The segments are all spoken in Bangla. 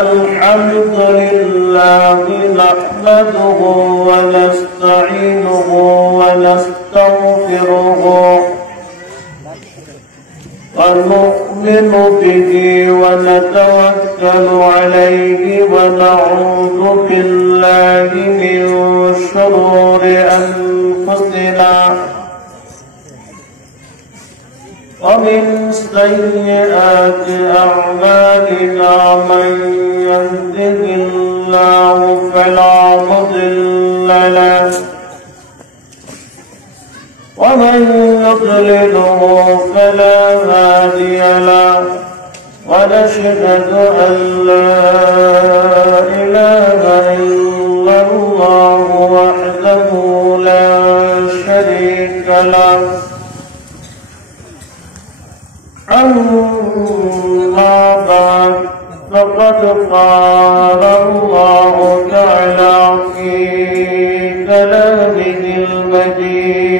الحمد لله نحمده ونستعينه ونستغفره ونؤمن به ونتوكل عليه ونعوذ بالله من شرور أنفسنا ومن سيئات أعمالنا من يهده الله فلا مضل له ومن يضلله فلا هادي له ونشهد أن لا إله إلا الله وحده لا شريك له أما بعد فقد قال الله تعالى في كلامه المجيد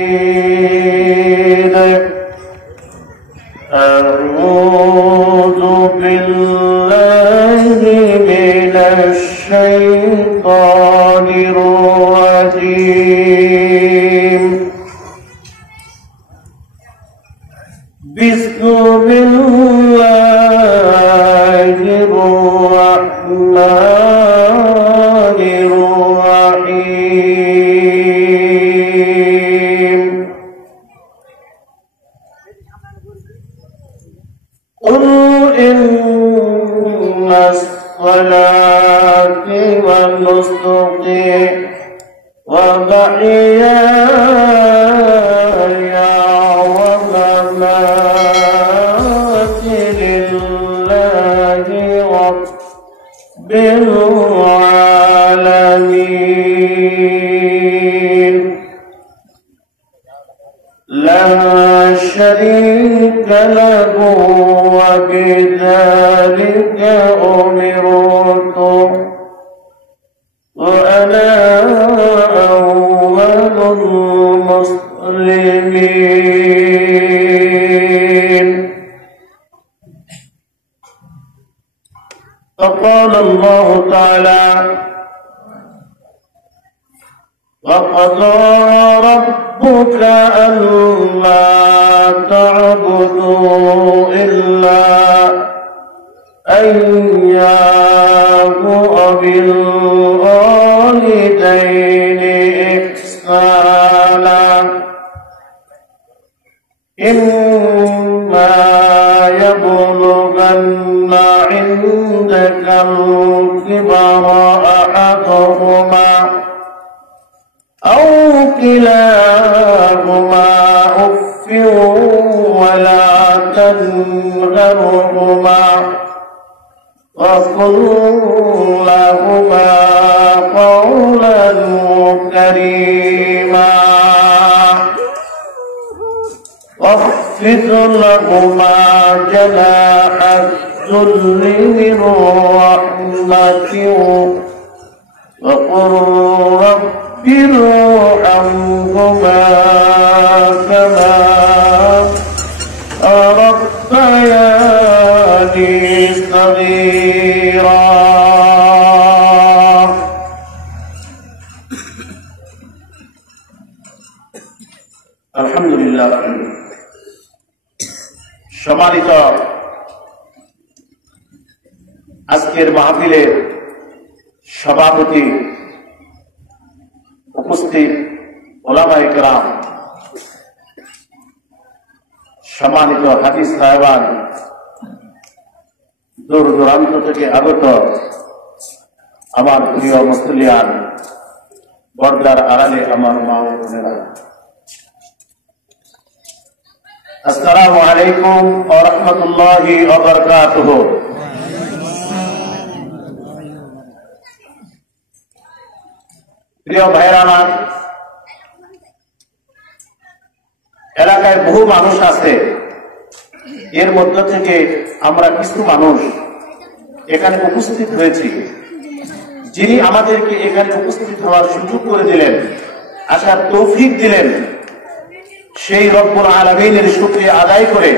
أعوذ بالله من الشيطان الرجيم بسم الله الرحمن الرحيم قل إن صلاتي ونسكي ومحياي ومماتي لله رب العالمين لا شريك له وبذلك أمرت وأنا أول المسلمين فقال الله تعالى وقضى ربك ألا تعبدوا إلا إياه وبالوالدين إحسانا إما يبلغن عندك الكبر أحدهما أو كلاهما أف ولا تنهرهما وقل لهما قولا كريما واخفض لهما جناح الذل من رحمته وقل رب ارحمهما كما ربياني صغيرا আলহামদুলিল্লাহ। সম্মানিত আজকের মাহফিলের সভাপতি, উপস্থিত ওলামায়ে কেরাম, সম্মানিত হাফিজ সাহেবান, দূর দূরান্ত থেকে আগত আমার প্রিয় মুসলিয়ান, পর্দার আড়ালে আমার মা ও বোনেরা, আসসালামু আলাইকুম ওয়া রাহমাতুল্লাহি ওয়া বারাকাতুহু। প্রিয় ভাইরা আমার, এলাকায় বহু মানুষ আছে, এর মধ্য থেকে আমরা কিছু মানুষ এখানে উপস্থিত হয়েছি যিনি আমাদেরকে এখানে উপস্থিত হওয়ার সুযোগ করে দিলেন, আসার তৌফিক দিলেন, সেই রব্বুল আলামিনের শুকরিয়া আদায় করে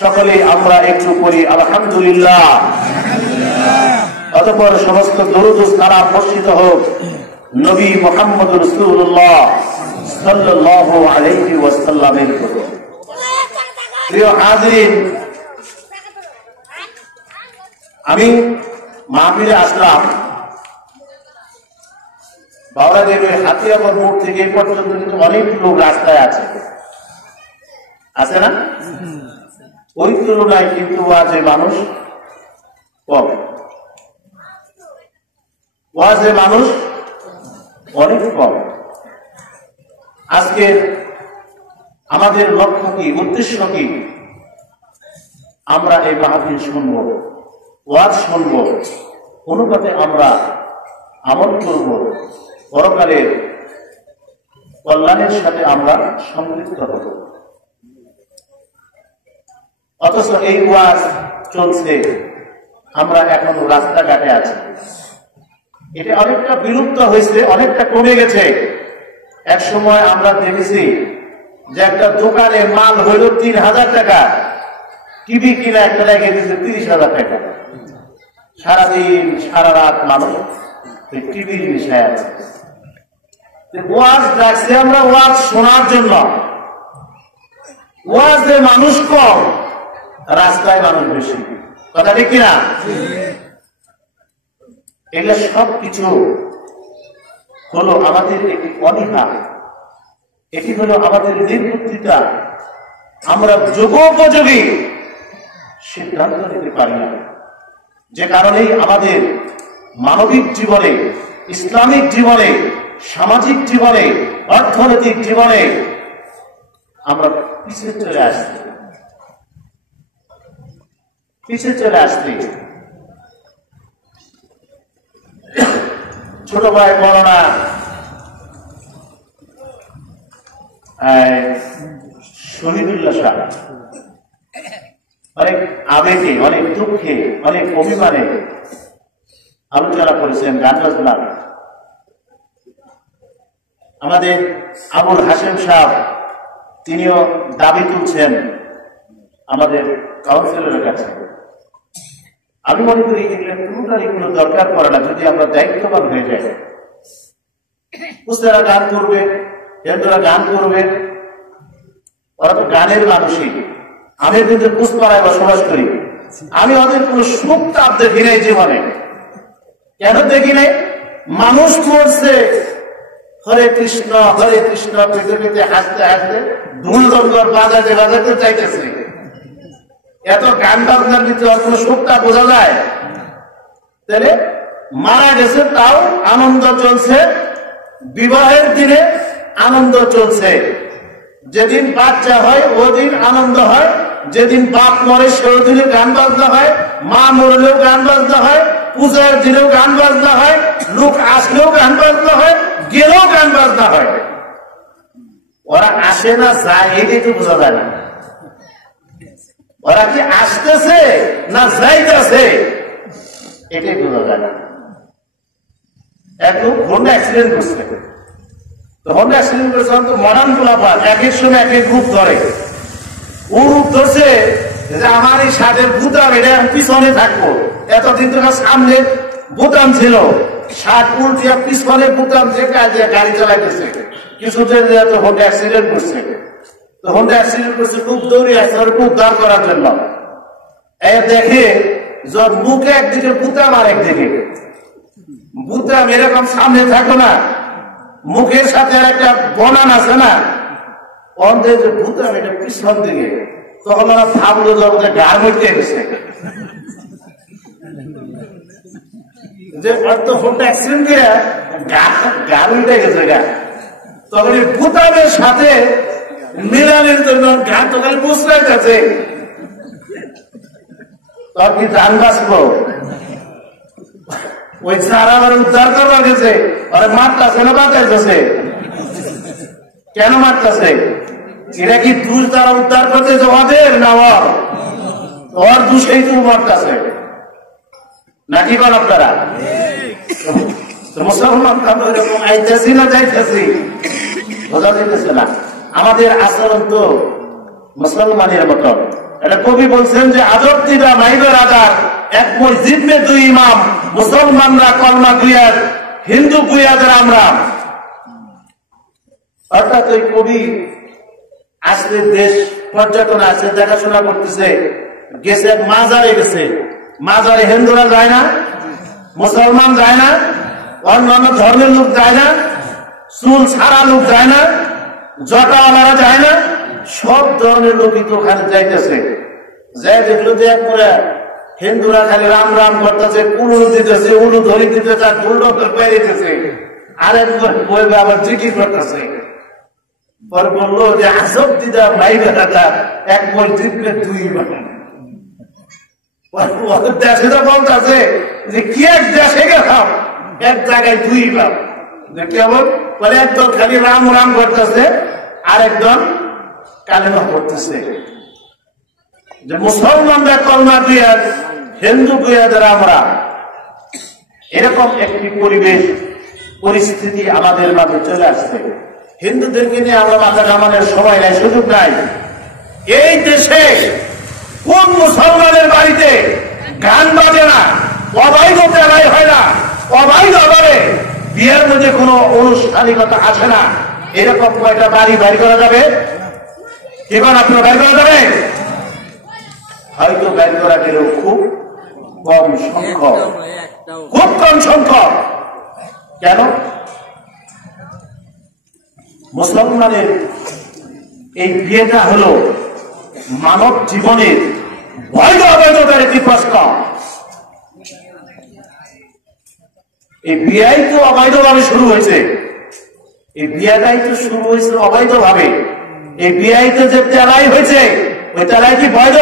সকলে আমরা একটু করি আলহামদুলিল্লাহ। অতঃপর সমস্ত দরুদ ও সালাম বর্ষিত হোক নবী মুহাম্মদ রাসূলুল্লাহ সাল্লাল্লাহু আলাইহি ওয়াসাল্লামের উপর। প্রিয় হাজিরিন, আমি মাহফিলে আসলাম বাউড়াদেবের হাতিয়াবর মোড় থেকে এই পর্যন্ত কিন্তু অনেক লোক রাস্তায় আছে না? ওই তুলনায় কিন্তু ওয়াজে মানুষ কম, ওয়াজে মানুষ অনেক কম। আজকে আমাদের লক্ষ্য কি, উদ্দেশ্য কি? আমরা এই মাহফিল শুনব, ওয়াজ শুনব, অনুপাতে আমরা আমল করব, পরকালের কল্যাণের সাথে আমরা সম্পৃক্ত হব। অথচ এই ওয়াজ চলছে, আমরা এখন রাস্তাঘাটে আছি। এটা অনেকটা বিলুপ্ত হয়েছে, অনেকটা কমে গেছে। এক সময় আমরা দেখেছি যে একটা দোকানে মাল হইল ৩,০০০ টাকা, টিভি কিনা একটা লেগে দিচ্ছে ৩০,০০০ টাকা। সারাদিন সারা রাত মানুষ টিভির বিষয় আছে। ওয়াজ ডাকছে আমরা ওয়াজ শোনার জন্য, ওয়াজে মানুষ কম, রাস্তায় মানুষ বেশি। কথা ঠিক কিনা? এগুলো সবকিছু হলো আমাদের একটি অনীহা, এটি হলো আমাদের নির্বুদ্ধিতা। আমরা যোগোপযোগী সিদ্ধান্ত নিতে পারি না, যে কারণেই আমাদের মানবিক জীবনে, ইসলামিক জীবনে, সামাজিক জীবনে, অর্থনৈতিক জীবনে আমরা পিছিয়ে চলে আসছি। ছোট ভাই মৌলানা শহীদুল্লাহ শাহ অনেক আবেগে, অনেক দুঃখে, অনেক অভিমানে আলোচনা করেছেন, গান বাজনা। আমাদের আবুল হাশেম সাহেব তিনিও দাবি তুলছেন আমাদের কাউন্সিলরের কাছে। আমি মনে করি এগুলো কোনো দরকার পড়ে না, যদি আমরা দায়িত্ববান হয়ে যাই। পুস্তারা গান করবে, হিন্দুরা গান করবে, ওরা তো গানের মানুষই। আমি কিন্তু পুষ্পাড়ায় বসবাস করি, আমি ওদের কোন সুখ তাপ দেখি নাই জীবনে। কেন দেখি নাই? মানুষ করছে হরে কৃষ্ণ হরে কৃষ্ণ পেতে পেতে হাসতে হাসতে ঢুল দমদর বাজাতে বাজাতে চাইতেছে। এত গান বাজনার ভিতরে কোন সুখটা বোঝা যায়? তাহলে মারা গেছে তাও আনন্দ চলছে, বিবাহের দিনে আনন্দ চলছে, যেদিন বাচ্চা হয় ওদিন আনন্দ হয়, যেদিন বাপ মরে সেই দিনে গান বাজনা হয়, মা মরলেও গান বাজনা হয়, পূজার দিনেও গান বাজনা হয়, লোক আসলেও গান বাজনা হয়, গেলেও গান বাজনা হয়। ওরা আসে না যায় এটাই তো বোঝা যায় না। ওরা কি আসতেছে না যাইতেছে এটাই বোঝা যায় না। একদম হোন্ডা অ্যাক্সিডেন্ট করছে, তো হোন্ডা অ্যাক্সিডেন্ট করছে তো মডার্ন গোলাপাত এক এক সময় এক এক রূপ ধরে। ও রূপ ধরছে যে আমার এই শার্টের বুতাম এটা পিছনে থাকবো। এতদিন তো সামনে বোতাম ছিল, শার্ট উল্টিয়া পিছনে বোতাম যে গাড়ি চালাইতেছে। কিছুদিন হোন্ডা অ্যাক্সিডেন্ট করছে, তো হোন্ডা অ্যাক্সিডেন্ট করছে, খুব দৌড়ে আসছে ওর উদ্ধার করার জন্য। দেখে মুখে একদিকে বুতাম আর একদিকে বুতাম এরকম সামনে থাকো না, মুখের সাথে আর একটা বনান আছে না, অন্ধের যে বুতাম এটা পিছন দিকে। তখন ওরা ভাবলো যে গাড় মরতে গেছে, যে অর্থ ফোনটা অ্যাক্সিডেন্ট করে গাড় উল্টে গেছে গা। তখন এই বুতামের সাথে মিলানের জন্য গা তো খালি বুঝতে গেছে, তখন কি যান বাঁচবো? ওই সারা আবার উদ্ধার করবার গেছে, ওরা মারতেছে না বাঁচাইতেছে? কেন মারতেছে? এটা কি দোষ তারা উদ্ধার করতেছে ওদের না ওর দোষেই তো মারতেছে নাকি বল আপনারা? মুসলমান এরকম আইতেছি না যাইতেছি বোঝা যাইতেছে না। আমাদের আচরণ তো মুসলমানের মতন। এটা কবি বলছেন যে আজব দিদা মাইবে রাজার এক মসজিদ মে দুই ইমাম, মুসলমানরা কলমা গুয়ার, হিন্দু গুয়াদের আমরা। অর্থাৎ ওই কবি আসলে দেশ পর্যটন আছে, দেখাশোনা করতেছে, গেছে মাজারে, গেছে মাজারে হিন্দুরা যায় না, মুসলমান যায় না, অন্যান্য ধর্মের লোক যায় না, চুল ছাড়া লোক যায় না, জটাওয়ালারা যায় না, সব ধরনের লোকই তো ওখানে যাইতেছে। যাই দেখলো যে একবারে হিন্দুরা খালি রাম রাম করতেছে, কুলু দিতেছে, উলু ধরি দিতেছে, আর ঢুলডোল পেরিতেছে, আরেকজন বইবে আবার জিকির করতেছে। পরে বললো যে আজব দিদা ভাই বেটা এক মসজিদ দুই দেশে তো বলতেছে যে কি এক দেশে গেলাম এক জায়গায় দুই ইমাম। কেমন বলে একদল খালি রাম রাম করতেছে, আর একদল কালেমা করতেছে। যে মুসলমানরা কলমা দুয়ার, হিন্দু দুয়াদের আমরা। এরকম একটি পরিবেশ পরিস্থিতি আমাদের মাঝে চলে আসছে। হিন্দুদেরকে নিয়ে আমরা মাথা ঘামানোর সময় নাই, সুযোগ নাই। এই দেশে কোন মুসলমানের বাড়িতে গান বাজে না, অবৈধ তেলাই হয় না, অবৈধভাবে বিয়ের মধ্যে কোনো আনুষ্ঠানিকতা আসে না, এরকম কয়টা বাড়ি বাইর করা যাবে? এবার আপনার বাইর করা যাবে? হয়তো বাইর করা গেলেও খুব কম সংখ্যক, খুব কম সংখ্যক। কেন? মুসলমানের এই বিয়েটা হলো মানব জীবনের বৈধ অবৈধতার একটি প্রশ্ন। এই বিয়াই তো অবৈধভাবে শুরু হয়েছে, এই বিয়াটাই তো শুরু হয়েছে অবৈধভাবে। এই বিয়াই তো যে তেলাই হয়েছে, ওই তেলাই কি বৈধ?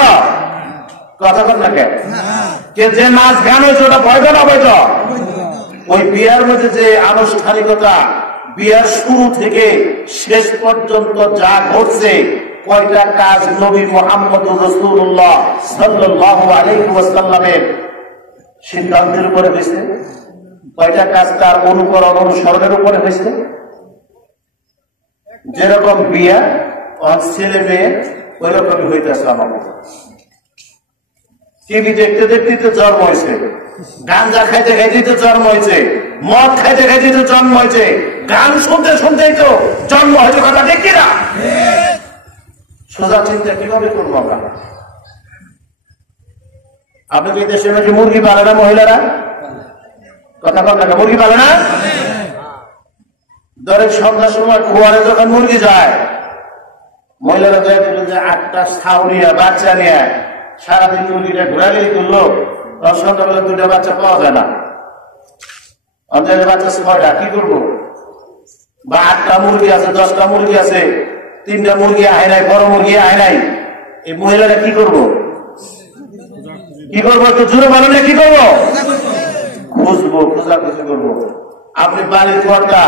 কথা বল না কেন? যে নাচ গান হয়েছে ওটা বৈধ না অবৈধ? ওই বিয়ার মধ্যে যে আনুষ্ঠানিকতা, বিয়ার শুরু থেকে শেষ পর্যন্ত যা ঘটছে, কয়টা কাজ নবী মুহাম্মদ রাসূলুল্লাহ সাল্লাল্লাহু আলাইহি ওয়াসাল্লামের সিদ্ধান্তের উপরে হয়েছে, কয়টা কাজ তার অনুকরণ অনুসরণের উপরে হয়েছে। যেরকম বিয়া ছেলে মেয়ে ওই রকমই হইতেছে। আমাদের টিভি দেখতে দেখতে তো জন্ম হয়েছে, গাঞ্জা খাইতে খাইতে তো জন্ম হয়েছে, মদ খাইতে খাইতে তো জন্ম হয়েছে, গান শুনতে শুনতেই তো জন্ম হয়েছে। কথা দেখি না? সোজা চিন্তা কিভাবে করবো আমরা? আপনি কি দেশে নাকি মুরগি পালে না মহিলারা? কথা বল না, মুরগি পালে না? ধরেন সন্ধ্যার সময় খোয়ারে যখন মুরগি যায়, মহিলারা যায় দেখলেন যে 8টা ছাউনিয়া বাচ্চা নিয়ে সারাদিন মুরগিটা ঘোরাঘুরি করলো, সন্ধ্যাবেলা 2টা বাচ্চা পাওয়া যায় না, অঞ্চলের বাচ্চা 6টা, কি করবো? বা 8টা মুরগি আছে, 10টা মুরগি আছে, 3টা মুরগি আয় নাই, বড় মুরগি আয় নাই, এই মহিলারা কি করবো? কি করবো? একটু জোরে বলেন না, কি করবো? খুঁজবো, খোঁজাখুঁজি করবো। আপনি বাড়ির পর্দা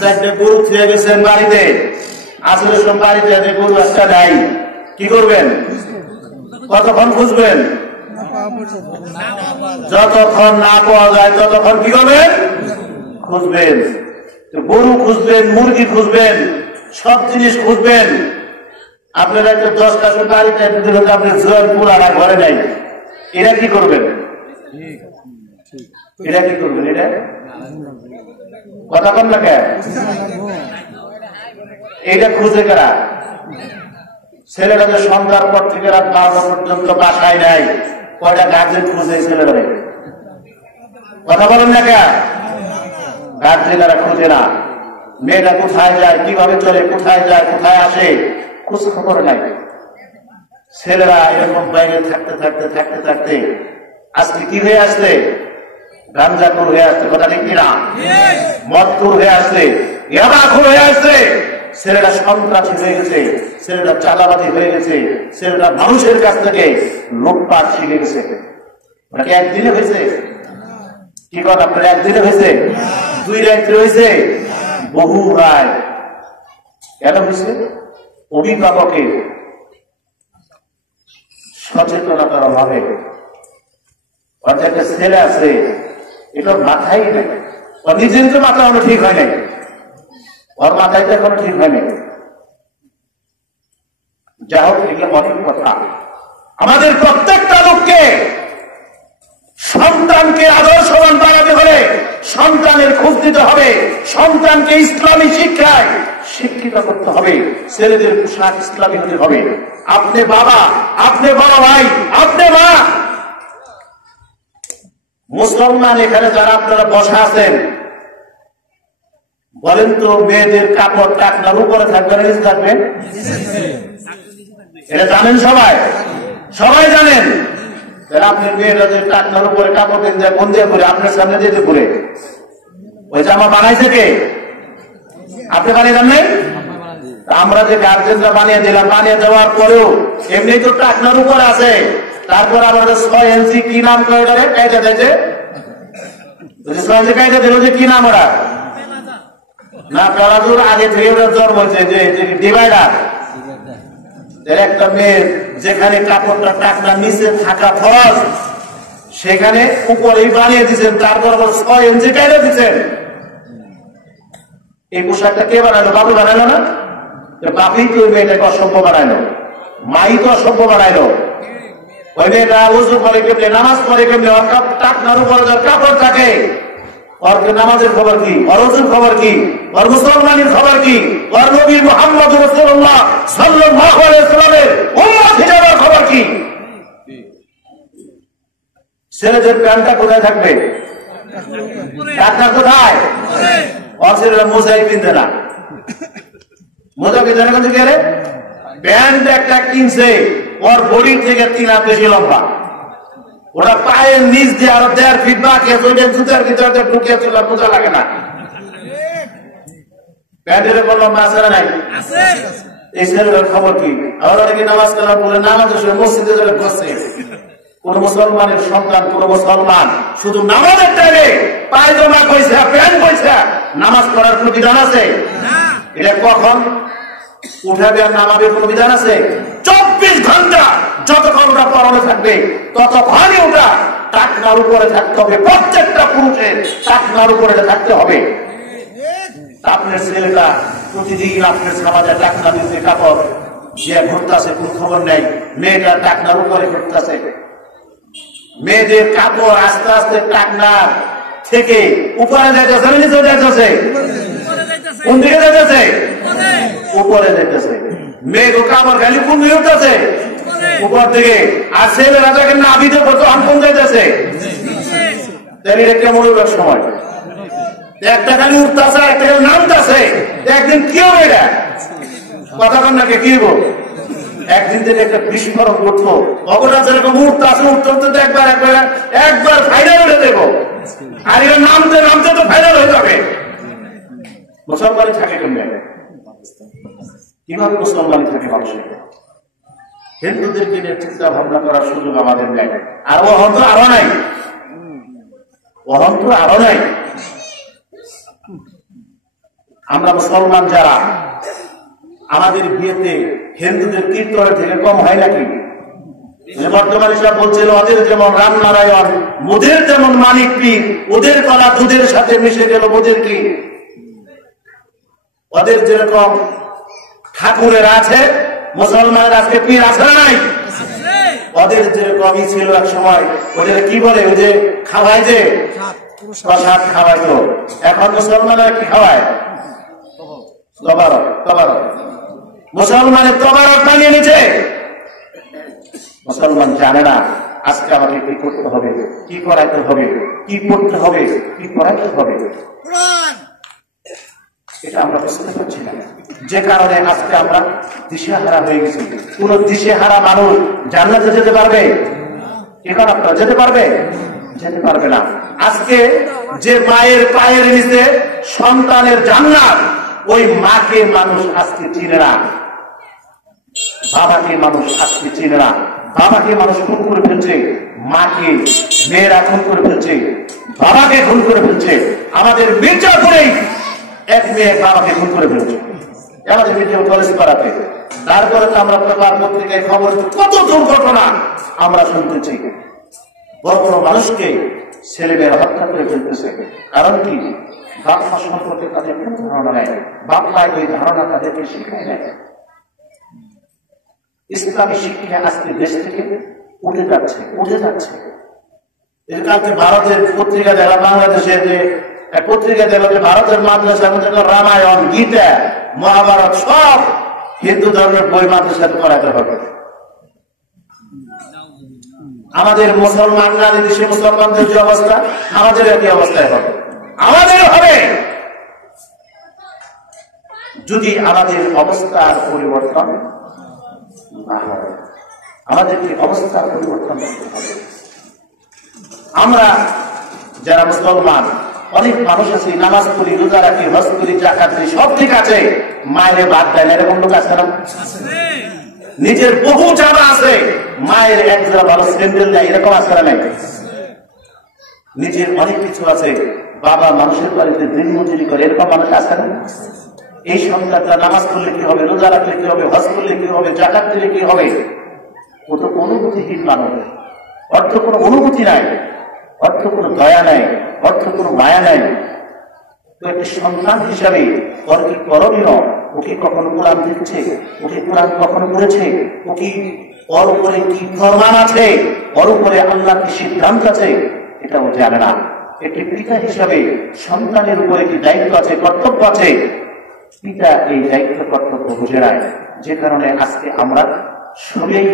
4টে গরু ছেড়ে গেছেন বাড়িতে, আসলে সব বাড়িতে আছে, গরু একটা নাই, কি করবেন? কতক্ষণ খুঁজবেন? যতক্ষণ না পাওয়া যায় ততক্ষণ কি করবেন? খুঁজবেন। গরু খুঁজবেন, মুরগি খুঁজবেন, সব জিনিস খুঁজবেন। আপনারা একটা 10টা বাড়িতে আপনি জোয়ার পুরানা ঘরে নাই, এরা কি করবেন? এটা কি করবেন? এটা কথা বল না কেন? এইটা খুঁজে কারা? ছেলেরা যে সন্ধ্যার পর থেকে রাত 12টা পর্যন্ত বাসায় নাই, কয়টা গার্জেন খুঁজে ছেলেরা? কথা বলেন না কেন? গার্জেনেরা খুঁজে না। মেয়েরা কোথায় যায়, কিভাবে চলে, কোথায় যায়, কোথায় আসে, খোঁজ খবর নাই। ছেলেরা এরকম বাইরে থাকতে থাকতে থাকতে থাকতে আজকে কি হয়ে আসছে? গাঞ্জাখোর হয়ে আসছে। কথা ঠিক কিনা? মদখোর হয়ে আসছে, ইয়াবাখোর হয়ে আসছে। ছেলেরা সন্ত্রাসী হয়ে গেছে, ছেলেরা চাঁদাবাজি হয়ে গেছে, ছেলেরা মানুষের কাছ থেকে লুটপাট শিখে গেছে। নাকি একদিনে হয়েছে? কি কথা আপনার? একদিনে হয়েছে? 2 রাত্রে হয়েছে? বহু রায়। কেন হয়েছে? অভিভাবকের সচেতনতার অভাবে। একটা ছেলে আছে, এটা মাথায় নেই, ওর নিজের তো মাথা এখনো ঠিক হয় নাই, ওর মাথায় তো এখনো ঠিক হয় নাই। যা হোক, এগুলো অনেক কথা। আমাদের প্রত্যেকটা লোককে সন্তানকে আদর্শবান বানাতে হলে সন্তানের খোঁজ দিতে হবে, সন্তানকে ইসলামী শিক্ষায় শিক্ষিত করতে হবে, ছেলেদের পোশাক ইসলামী হতে হবে। আপনি বাবা, আপনি বড় ভাই, আপনি মা, মুসলমান এখানে যারা আপনারা বসা আছেন, বলেন তো মেয়েদের কাপড় টাকনার উপরে থাকবে না নিচে থাকবে? এটা জানেন সবাই? সবাই জানেন। আপনার মেয়েরা যে টাকনার উপরে কাপড় কিনতে কোন দিয়ে করে আপনার সামনে যেতে করে ওই জামা বানাইছে কে? আপনি বানিয়ে দেন নাই? আমরা যে গার্জেনরা বানিয়ে দিলাম, বানিয়ে দেওয়ার পরেও এমনি তো টাকনার উপরে আছে, তারপর আমাদের 6 ইঞ্চি কি নাম করে কায়দা দিয়েছে, 6 ইঞ্চি কায়দা দিল যে কি নাম ওরা না প্লাজোর আগে থেকে ওরা জন্ম হয়েছে যে ডিভাইডার। একটা মেয়ের যেখানে কাপড়টা টাকনার নিচে থাকা ফরজ সেখানে উপরেই বানিয়ে দিচ্ছেন, তারপর আবার 6 ইঞ্চি কায়দা দিচ্ছেন। এই পোশাকটা কে বানালো? বাবু বানালো না? বাপি তো ওই মেয়েটাকে অসভ্য বানাইলো, মাই তো অসভ্য বানাইলো। ওই মেয়েটা উজু করে কেমনে, নামাজ পড়ে কেমনে, ওর টাকনার উপরে যার কাপড় থাকে, ওর নামাজের খবর কি, ওর উজুর খবর কি, ওর মুসলমানের খবর কি, ওর নবী মুহাম্মদ রাসূলুল্লাহ সাল্লাল্লাহু আলাইহি ওয়াসাল্লামের উম্মত হিসেবে খবর কি? ছেলেদের প্যান্টটা কোথায় থাকবে? টাকনার কোথায়? ওর ছেলেরা মোজাই পিনতে না, মোজা পিনতে না কোথায় গেলে? প্যান্ট একটা কিনছে ওর বডির থেকে 3 হাত বেশি লম্বা, ওরা পায়ের নিচ দিয়ে আরো 1.5 ফিট বাকি আছে, ওইটা জুতার ভিতরে ঢুকিয়ে চলে বোঝা লাগে না। প্যান্টের উপর লম্বা আছে না নাই? এই ছেলেটার খবর কি? আবার অনেকে নামাজ কালাম বলে নামাজের সময় মসজিদে চলে বসছে। কোন মুসলমানের সন্তান, কোন মুসলমান শুধু নামাজের টাইমে পায়জামা কইছে, প্যান্ট কইছে, নামাজ পড়ার কোন বিধান আছে? এটা কখন উঠাবে আর নামাবে কোন বিধান আছে? 24 ঘন্টা যতক্ষণ ওটা পরনে থাকবে ততক্ষণই ওটা টাকনার উপরে থাকতে হবে। প্রত্যেকটা পুরুষের টাকনার উপরে থাকতে হবে। আপনার ছেলেটা প্রতিদিন আপনার সমাজে টাকনা দিচ্ছে, কাপড় যে ঘুরতেছে, কোন খবর নেই। মেয়েটা টাকনার উপরে ঘুরতেছে, মেয়েদের কাপড় আস্তে আস্তে টাকনার থেকে উপরে যাইতেছে, নিচে যাইতেছে, কোন দিকে যাইতেছে? উপরে যাইতেছে। মেয়েকে কাপড় খালি কোন দিকে উঠতেছে? উপর থেকে। আর ছেলেরা তাকে নাভিতে কত কোন যাইতেছে? এটা কেমন সময় একটা খালি উঠতেছে, একটা খালি নামতেছে। একদিন কি হবে? এটা কথা কন নাকি কি হবো? একদিন থেকে একটা বিস্ফোরণ ঘটবো। অগটা যেরকম উঠতেছে, উঠতে উঠতে একবার ফাইনাল হয়ে দেবো। আর এটা নামতে নামতে তো ফাইনাল হয়ে যাবে। মুসলমানি থাকে কেমনে? কিভাবে মুসলমানি থাকে মানুষের? হিন্দুদেরকে নিয়ে চিন্তা ভাবনা করার সুযোগ আমাদের নেই। আর অহন্ত আরো নাই, অহন্ত আরো নাই। আমরা মুসলমান যারা, আমাদের বিয়েতে হিন্দুদের কীর্তনের থেকে কম হয় নাকি? বর্তমানে সব বলছিল ওদের যেমন রামনারায়ণ, মোদের যেমন মানিক পীর, ওদের কলা দুধের সাথে মিশে গেল বোধের কি? ওদের যেরকম ঠাকুরের আছে, মুসলমানের আজকে পীর আছে না নাই? ওদের যেরকমই ছিল এক সময়, ওদের কি বলে, ওই যে খাওয়ায় যে প্রসাদ খাওয়াইতো, এখন মুসলমানরা কি খাওয়ায়? তবারক। তবারক মুসলমানের তবারক বানিয়ে নিচ্ছে। মুসলমান জানে না আজকে আমাকে কি করতে হবে, কি করাইতে হবে, কি পড়তে হবে, কি পড়াইতে হবে, এটা আমরা বুঝতে পারছি না। যে কারণে আজকে আমরা দিশেহারা হয়ে গেছি। কোন দিশেহারা মানুষ জান্নাতে যেতে পারবে? এখন আপনারা যেতে পারবে? যেতে পারবে না। আজকে যে মায়ের পায়ের নিচে সন্তানের জান্নাত, ওই মাকে মানুষ আজকে চিনে না, বাবাকে মানুষ আজকে চিনে না। বাবাকে মানুষ খুন করে ফেলছে, মাকে মেয়েরা খুন করে ফেলছে, বাবাকে খুন করে ফেলছে। আমাদের মির্জাপুরেই এক মেয়ে বাবাকে খুন করে ফেলছে, আমাদের মির্জাপুর কলেজ পাড়াতে। তারপরে তো আমরা পেপার পত্রিকায় খবর, কত দুর্ঘটনা আমরা শুনতেছি। বড় বড় মানুষকে ছেলেমেয়েরা হত্যা করে ফেলতেছে। কারণ কি? বাপ মা সম্পর্কে তাদের কোন ধারণা নেই, বাপ মায়ের ওই ধারণা তাদেরকে শিখায় নেয়। ইসলামী শিক্ষা আজকে দেশ থেকে উঠে যাচ্ছে। কালকে ভারতের পত্রিকা দেওয়া, বাংলাদেশের যে পত্রিকা দেওয়া, ভারতের মাদ্রাসার মধ্যে রামায়ণ, গীতা, মহাভারত সব হিন্দু ধর্মের বই মাদ্রাসাতে পড়াতে হবে। আমাদের মুসলমানরা দেশে মুসলমানদের যে অবস্থা, আমাদের একই অবস্থায় হবে, আমাদের হবে। যদি আমাদের অবস্থার পরিবর্তন না হয়, আমাদেরকে অবস্থার পরিবর্তন করতে হবে। আমরা যারা মুসলমান, অনেক মানুষ আছে নামাজ পড়ি, রোজা রাখি, হজ করি, যাকাত দিই, সব ঠিক আছে, মায়ের বাদ দেয় না, এরকম লোক আছে না? নিজের বহু জামা আছে, মায়ের এক জোড়া ভালো স্যান্ডেল দেয়, এরকম আছে না? নাই। নিজের অনেক কিছু আছে, বাবা মানুষের বাড়িতে দিন মজুরি করে, এরকম মানুষ আছে না? এই সন্তানটা নামাজ পড়লে কি হবে, রোজা রাখলে কি হবে, হজ করলে কি হবে, যাকাত দিলে কি হবে? ও তো অনুভূতিহীন মানুষ, অর্থ কোনো অনুভূতি নাই, অর্থ কোনো দয়া নাই, অর্থ কোনো মায়া নাই। তো একটি সন্তান হিসাবে ওর কি করণীয়? ওকে কখনো কোরআন দিচ্ছে? ওকে কোরআন কখনো করেছে? ও কি ওর উপরে কি ফরমান আছে? ওর উপরে আল্লাহ কি সিদ্ধান্ত আছে? এটা ও জানে না। একটি পিতা হিসাবে সন্তানের উপরে কি দায়িত্ব আছে, কর্তব্য আছে? পিতা এই দায়িত্ব কর্তব্য বুঝে নেয়, যে কারণে আজকে আমরা সবাই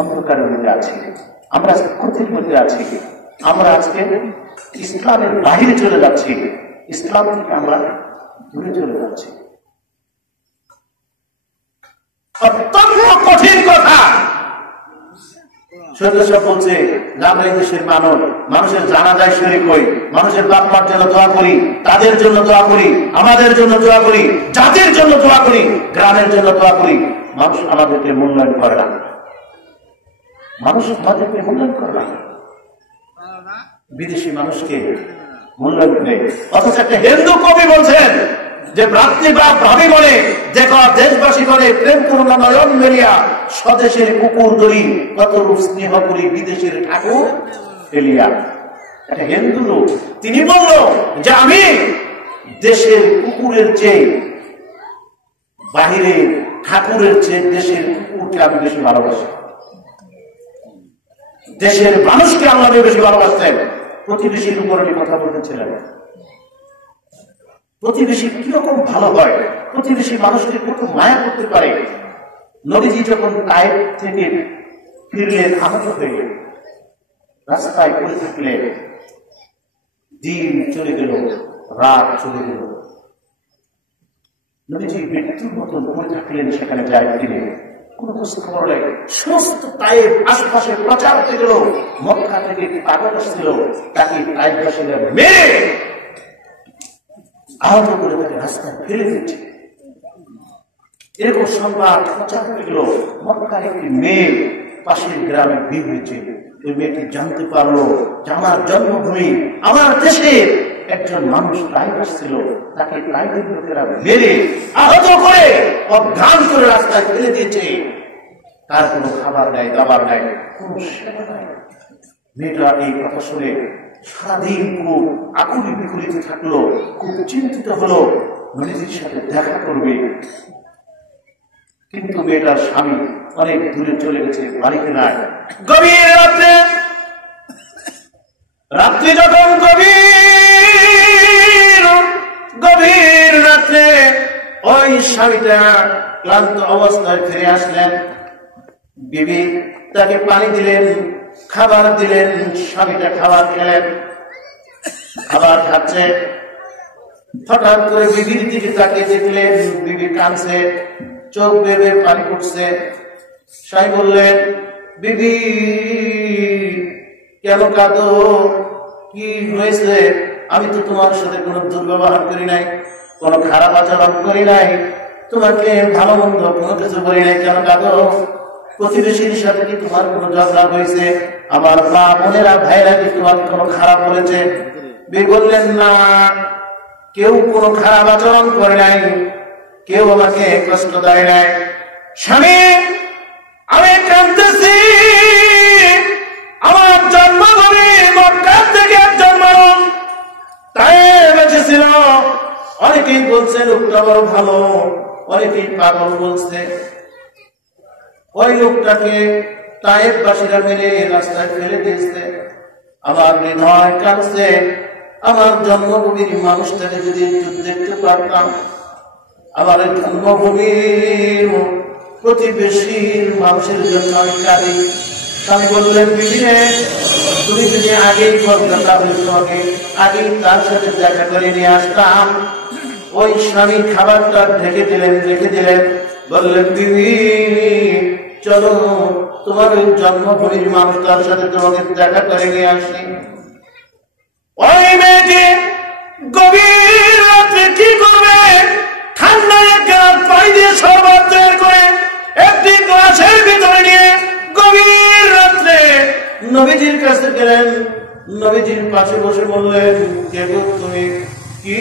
অন্ধকারের মধ্যে আছি, আমরা আজকে ক্ষতির মধ্যে আছি, আমরা আজকে ইসলামের বাহিরে চলে যাচ্ছি, ইসলাম থেকে আমরা দূরে চলে যাচ্ছি। অত্যন্ত কঠিন কথা। সদস্য বলছে আমরা দেশের মানুষের জানাজায় শরীক হই, মানুষের বাপ মার জন্য দোয়া করি, তাদের জন্য দোয়া করি, আমাদের জন্য দোয়া করি, জাতির জন্য দোয়া করি, গ্রামের জন্য দোয়া করি। মানুষ আমাদেরকে মূল্যায়ন করে না, মানুষ আমাদেরকে মূল্যায়ন করে না, বিদেশি মানুষকে মূল্যায়ন দেয়। অথচ একটা হিন্দু কবি বলছেন যে ভ্রাতৃ বা ভাবি বলে দেখো দেশবাসী বলে প্রেম করুণা নয়ন মেলিয়া, স্বদেশের কুকুর ধরি কত রূপ স্নেহ করি বিদেশের ঠাকুর ফেলিয়া। একটা হিন্দু লোক, তিনি বলল যে আমি দেশের কুকুরের চেয়ে, বাহিরে ঠাকুরের চেয়ে দেশের কুকুরকে আমি বেশি ভালোবাসি। দেশের মানুষকে আল্লাহ বেশি ভালোবাসতেন। প্রতিবেশীর উপরে কথা বলতেছিলেন, প্রতিবেশী কিরকম ভালো হয়, প্রতিবেশী মানুষকে কত মায়া করতে পারে। নবীজি যখন তায়েফ থেকে ফিরলেন আহত হয়ে, রাস্তায় পড়ে থাকলেন, দিন চলে গেল, রাত চলে গেল, নবীজি মৃত্যুর মতন পড়ে থাকলেন সেখানে যায় ফিরে, কোনো খবর নেই। সমস্ত তায়েফ আশপাশে প্রচার হতে গেল, মক্কা থেকে পাগল আসছিল, তাকে তায়েফবাসীরা মেরে আহত করে তাকে রাস্তায় ফেলে দিচ্ছে। এরকম সংবাদ প্রচার হয়ে গেল। মক্কার একটি মেয়ে পাশের গ্রামে বিয়ে হয়েছে, ওই মেয়েটি জানতে পারলো যে আমার জন্মভূমি, আমার দেশের একজন মানুষ তাইফ আসছিল, তাকে তাইফের লোকেরা মেরে আহত করে অজ্ঞান করে রাস্তায় ফেলে দিয়েছে। তার কোনো খাবার নাই, দাবার নাই, কোন সেবা নাই। মেয়েটা এই কথা শুনে সারাদিন খুব আকুলি বিকুলিতে থাকলো, খুব চিন্তিত হলো, নবীজির সাথে দেখা করবে। কিন্তু মেয়েটার স্বামী অনেক দূরে চলে গেছে, বাড়িতে নাই। গভীর রাত্রে, রাত্রি যখন গভীর রাত্রে ওই স্বামীটা ক্লান্ত অবস্থায় ফিরে আসলেন। বিবি তাকে পানি দিলেন, খাবার দিলেন, স্বামীটা খাবার খেলেন, খাবার খাচ্ছে। হঠাৎ করে বিবির দিকে তাকিয়ে দেখলেন বিবি কাঁদছে, চোখ বেয়ে পানি পড়ছে। স্বামী বললেন, বিবি কেন কাঁদো, কি হয়েছে? আমি তো তোমার সাথে কোনো দুর্ব্যবহার করি নাই, কোনো খারাপ আচরণ করি নাই, তোমাকে ভালো মন্দ কোনো কিছু করি নাই, কেন কাঁদো? প্রতিবেশীর সাথে কি তোমার কোনো ঝগড়া হয়েছে? আমার মা বোনেরা ভাইরা কি তোমাকে কোনো খারাপ বলেছে? বিবি বললেন, না, কেউ কোনো খারাপ আচরণ করে নাই, কেউ আমাকে কষ্ট দেয় নাই। স্বামী, আমি কাঁদতেছি, আমার জন্মভূমি মক্কা থেকে অনেকেই বলছে লোকটা বড় ভালো, অনেকেই পাগল বলছে। ওই লোকটাকে তায়েফবাসীরা মেরে রাস্তায় ফেলে দিয়েছে। আমার হৃদয় কাঁদছে, আমার জন্মভূমির মানুষটাকে যদি দেখতে পারতাম। আমার জন্মভূমির প্রতিবেশীর মানুষের জন্য আমি কাঁদি। স্বামী বললেন, বিবিরে তুমি যদি আগেই করতাম তাহলে তোমাকে আগেই তার সাথে দেখা করে নিয়ে আসতাম। ওই স্বামী খাবারটা রেখে দিলেন, বললেন, বিবি চলো তোমার ওই জন্মভূমির মানুষটার সাথে তোমাকে দেখা করে নিয়ে আসি। ওই মেয়েটি গভীর রাত্রে কি করবে, ঠান্ডায় এক গ্লাস পানি দিয়ে শরবত তৈরি করে একটি গ্লাসের ভিতরে নিয়ে গভীর রাত্রে নবীজির কাছে গেলেন। নবীজির পাশে বসে বললেন, কে গো তুমি, কি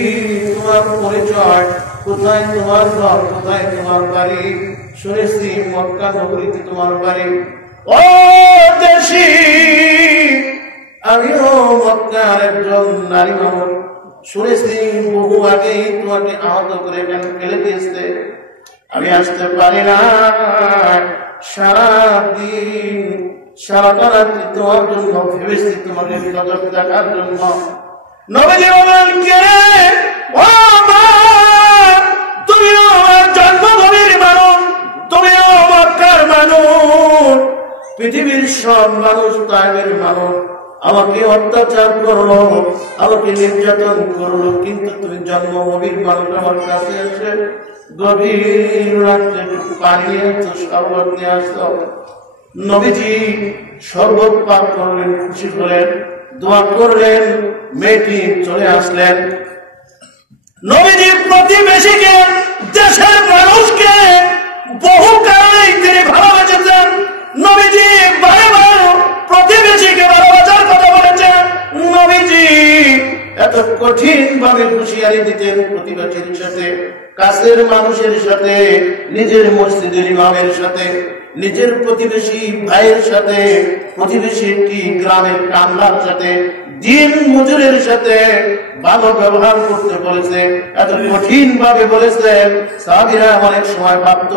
তোমার পরিচয়, কোথায় তোমার ঘর, কোথায় তোমার বাড়ি? শুনেছি মক্কা নগরীতে তোমার বাড়ি। ও দেশী, আমিও মক্কার একজন নারী মানুষ। শুনেছি বহু আগেই তোমাকে আহত করে ফেলে দিয়েছে, আমি আসতে পারি না। সারাদিন সারাটা রাত্রি তোমার জন্য ভেবেছি, তোমাকে নজর দেখার জন্য। নবীজি বলেন, কে ও মা, তুমিও আমার জন্মভূমির মানুষ, তুমিও মক্কার মানুষ, পৃথিবীর সব মানুষ তাইফের মানুষ আমাকে অত্যাচার করলো, আমাকে নির্যাতন করলো, কিন্তু তুমি জন্মভূমির মানুষ আমার কাছে এসে গভীর রাত্রে পানি নিয়ে আসছো, শরবত নিয়ে আসছো। নবীজি শরবত পান করলেন, খুশি হলেন, দোয়া করলেন, মেয়েটি চলে আসলেন। নবীজি প্রতিবেশীকে, দেশের মানুষকে বহু কারণেই তিনি ভালোবেসেছেন। নবীজি বারবার প্রতিবেশীকে ভালোবাসার কথা বলেছেন। নবীজি এত কঠিন ভাবে হুঁশিয়ারি দিতেন প্রতিবেশীর সাথে, কাছের মানুষের সাথে, নিজের মসজিদের ইমামের সাথে, নিজের প্রতিবেশী ভাইয়ের সাথে, প্রতিবেশী একটি গ্রামের কামলার সাথে, দিন মজুরের সাথে ভালো ব্যবহার করতে বলেছে। এত কঠিন ভাবে বলেছেন, সাহাবীরা অনেক সময় ভাবত,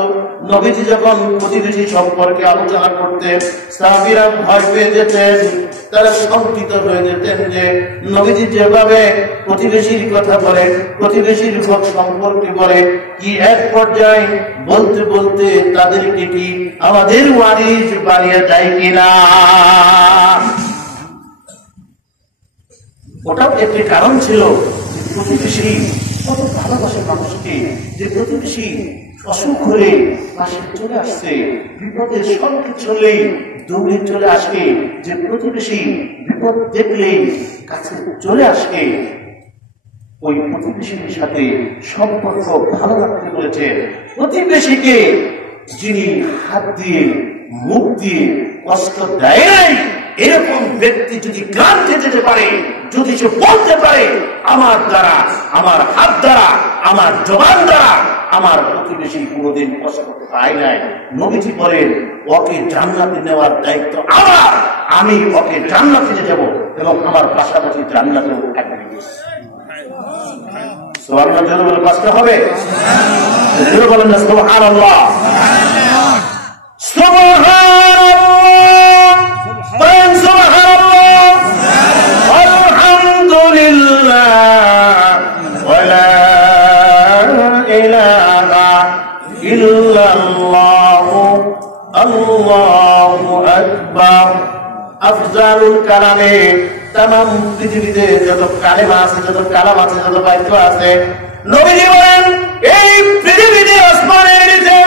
নবীজি যখন প্রতিবেশী সম্পর্কে আলোচনা করতেন সাহাবীরা ভয় পেয়ে যেতেন, তারা শঙ্কিত হয়ে যেতেন যে নবীজি যেভাবে প্রতিবেশীর কথা বলে, প্রতিবেশীর সম্পর্কে বলে, কি এক পর্যায়ে বলতে বলতে তাদেরকে কি আমাদের ওয়ারিস বানিয়ে যায় কিনা। ওটাও একটি কারণ ছিল, প্রতিবেশী কত ভালোবাসে মানুষকে, যে প্রতিবেশী অসুখ হলে পাশে চলে আসছে, বিপদের সংকেত চললেই দৌড়ে চলে আসে, যে প্রতিবেশী বিপদ দেখলেই কাছে চলে আসে। ওই প্রতিবেশীর সাথে সম্পর্ক ভালো রাখতে বলেছে। প্রতিবেশীকে যিনি হাত দিয়ে মুখ দিয়ে কষ্ট দেয় নাই, এরকম ব্যক্তি যদি ক্লান্তি যেতে পারে, যদি সে বলতে পারে আমার দ্বারা, আমার হাত দ্বারা, আমার জবান দ্বারা আমার প্রতিবেশী কোনোদিন কষ্ট পায় নাই, নবীজি বলেন ওকে জান্নাতে নেওয়ার দায়িত্ব আমার, আমি ওকে জান্নাতে নিয়ে যাব এবং আমার পাশাপাশি জান্নাতেও থাকবে। সুবহানাল্লাহ জোরে বলে কষ্ট হবে, জোরে বলেন না সুবহানাল্লাহ। সুবহানাল্লাহ, বলেন সুবহানাল্লাহ, আলহামদুলিল্লাহ, ওয়ালা ইলাহা ইল্লাল্লাহ, আল্লাহু আকবার। আফজালুল কালামে, তামাম পৃথিবীতে যত কালেমা আছে, যত কালাম আছে, যত বাক্য আছে, নবীজি বলেন এই পৃথিবীতে আসমানের নিচে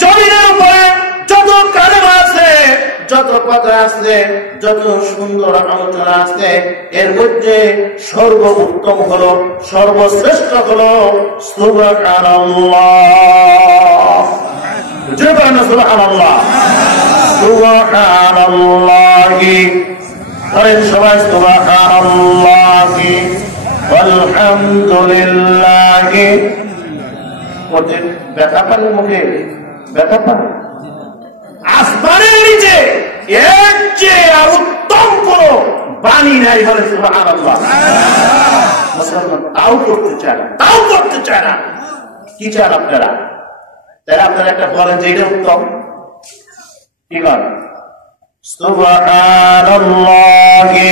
জমিনের উপরে যত কালেমা আছে, যত কথা আছে, যত সুন্দর আলোচনা আছে, এর মধ্যে সর্বোত্তম হলো, সর্বশ্রেষ্ঠ হলো সুবহানাল্লাহ। সুবহানাল্লাহ, সুবহানাল্লাহি, বলেন সবাই সুবহানাল্লাহি আলহামদুলিল্লাহি। করতে ব্যথা পান মুখে, ব্যথা পান। আসমানের নিচে এর চেয়ে আর উত্তম কোন বাণী নাই, বলে সুবহানাল্লাহ। মুসলমান তাও করতে চায় না। কি চান আপনারা? তাহলে আপনারা একটা বলেন যে এটা উত্তম। কি করেন? সুবহানাল্লাহি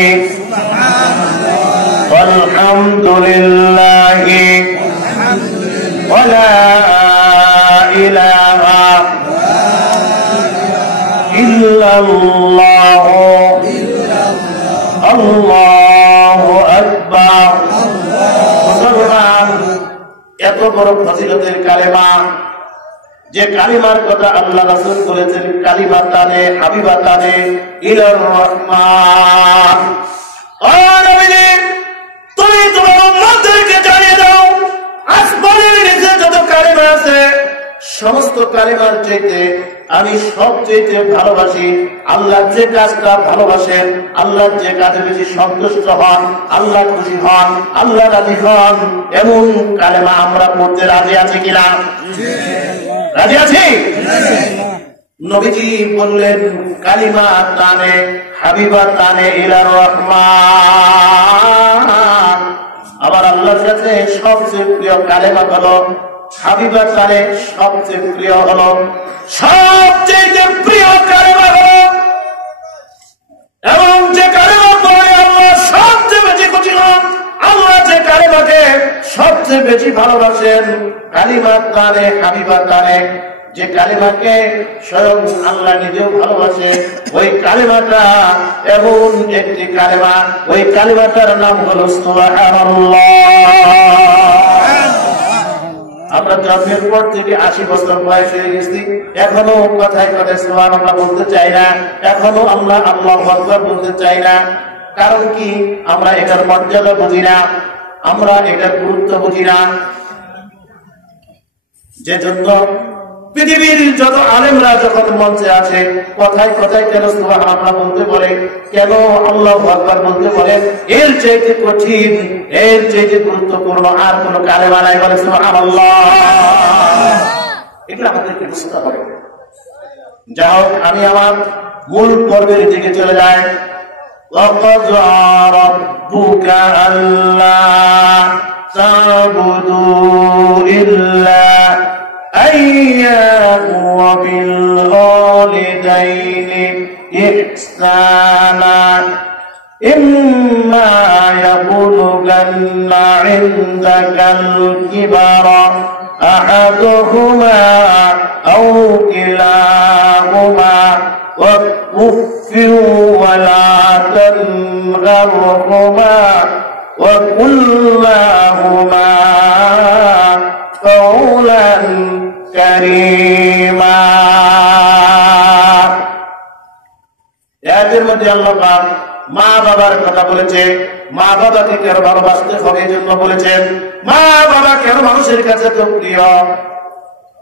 ওয়ালহামদুলিল্লাহি ওয়া লা ইলাহা ইল্লাল্লাহু আল্লাহু আকবার। মুসলমান, এত বড় ফজিলতের কালেমা, যে কালিমার কথা আল্লাহ রাসূল বলেছেন, কালিমাতানে হাবিবাতানে ইলার রহমান। ও নবীজি, তুমি তোমার উম্মতদেরকে জানিয়ে দাও, আসমানের নিচে যত কালিমা আছে সমস্ত কালিমার চাইতে আমি সবচেয়ে ভালোবাসি, আল্লাহ যে কাজটা ভালোবাসেন, আল্লাহ যে কাজে বেশি সন্তুষ্ট হন, আল্লাহ খুশি হন, আল্লাহ রাজি হন, এমন কালেমা আমরা পড়তে রাজি আছি কিনা? রাজি আছি। নবীজি বললেন কালিমা তানে হাবিবা তানে ইলার রহমান। আবার আল্লাহর কাছে সবচেয়ে প্রিয় কালেমা হলো হাবিবা তানে, সবচেয়ে প্রিয় হলো, সবচেয়ে প্রিয় কালেমা হলো, এবং যে কালেমা পড়ে আল্লাহ সবচেয়ে বেশি খুশি হন, আল্লাহ যে কালেমাকে সবচেয়ে বেশি ভালোবাসেন, কালিমা তানে হাবিবা তানে, যে কালিমাকে স্বয়ং আল্লাহ নিজেও ভালোবাসে, ওই কালিমাটা এমন একটি কালিমা, ওই কালিমাটার নাম হলো সুবহানাল্লাহ। আমরা জন্মের পর থেকে 80 বছর বয়স হয়ে গেছি, এখনো কথায় কথায় সুবহানাল্লাহ বলতে চাই না, এখনো আমরা আল্লাহু আকবার বলতে চাই না। কারণ কি? আমরা এটার মর্যাদা বুঝি না, আমরা এটার গুরুত্ব বুঝি না। যে জন্য পৃথিবীর যত আলেমরা যখন মঞ্চে আসে, কথায় কথায় কেন সুবহানাল্লাহ বলতে বলে, কেন আল্লাহু আকবার বলতে বলে, এর চাইতে কঠিন, এর চাইতে গুরুত্বপূর্ণ আর কোন কালেমা নাই বলে সুবহানাল্লাহ। এগুলো আমাদেরকে বুঝতে হবে। যাই হোক, আমি আমার মূল পর্বের দিকে চলে যাই। وَقَضَى رَبُّكَ أَلَّا تَعْبُدُوا إِلَّا إِيَّاهُ وَبِالْوَالِدَيْنِ إِحْسَانًا إِمَّا يَبْلُغَنَّ عِندَكَ الْكِبَرَ أَحَدُهُمَا أَوْ كِلَاهُمَا وَكُفٍّ وَلَا تَنْهَرْهُمَا وَقُل لَّهُمَا قَوْلًا كَرِيمًا। এর মধ্যে আল্লাহ পাক মা বাবার কথা বলেছে, মা বাবাকে কেন ভালোবাসতে হবে এই জন্য বলেছেন। মা বাবা কেন মানুষের কাছে তো প্রিয়,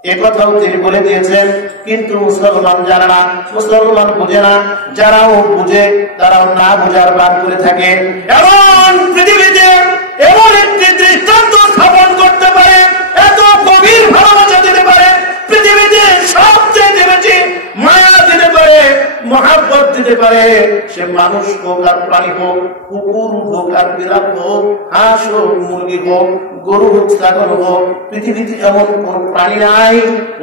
এ কথাও তিনি বলে দিয়েছেন। কিন্তু মুসলমান জানে না, মুসলমান বুঝে না, যারাও বুঝে তারাও না বুঝার ভান করে থাকে। এমন পৃথিবীতে এমন একটি দৃষ্টান্ত স্থাপন করতে পারে, এত গভীর ভালোবাসা দিতে পারে, পৃথিবীতে সবচেয়ে বেশি মায়া দিতে পারে, মহাব্বত দিতে পারে, সে মানুষ হোক আর প্রাণী হোক, কুকুর হোক আর বিড়াল হোক, হাঁস হোক, মুরগি হোক, গরু হোক, ছাগল হোক, পৃথিবীতে এমন কোন প্রাণী নাই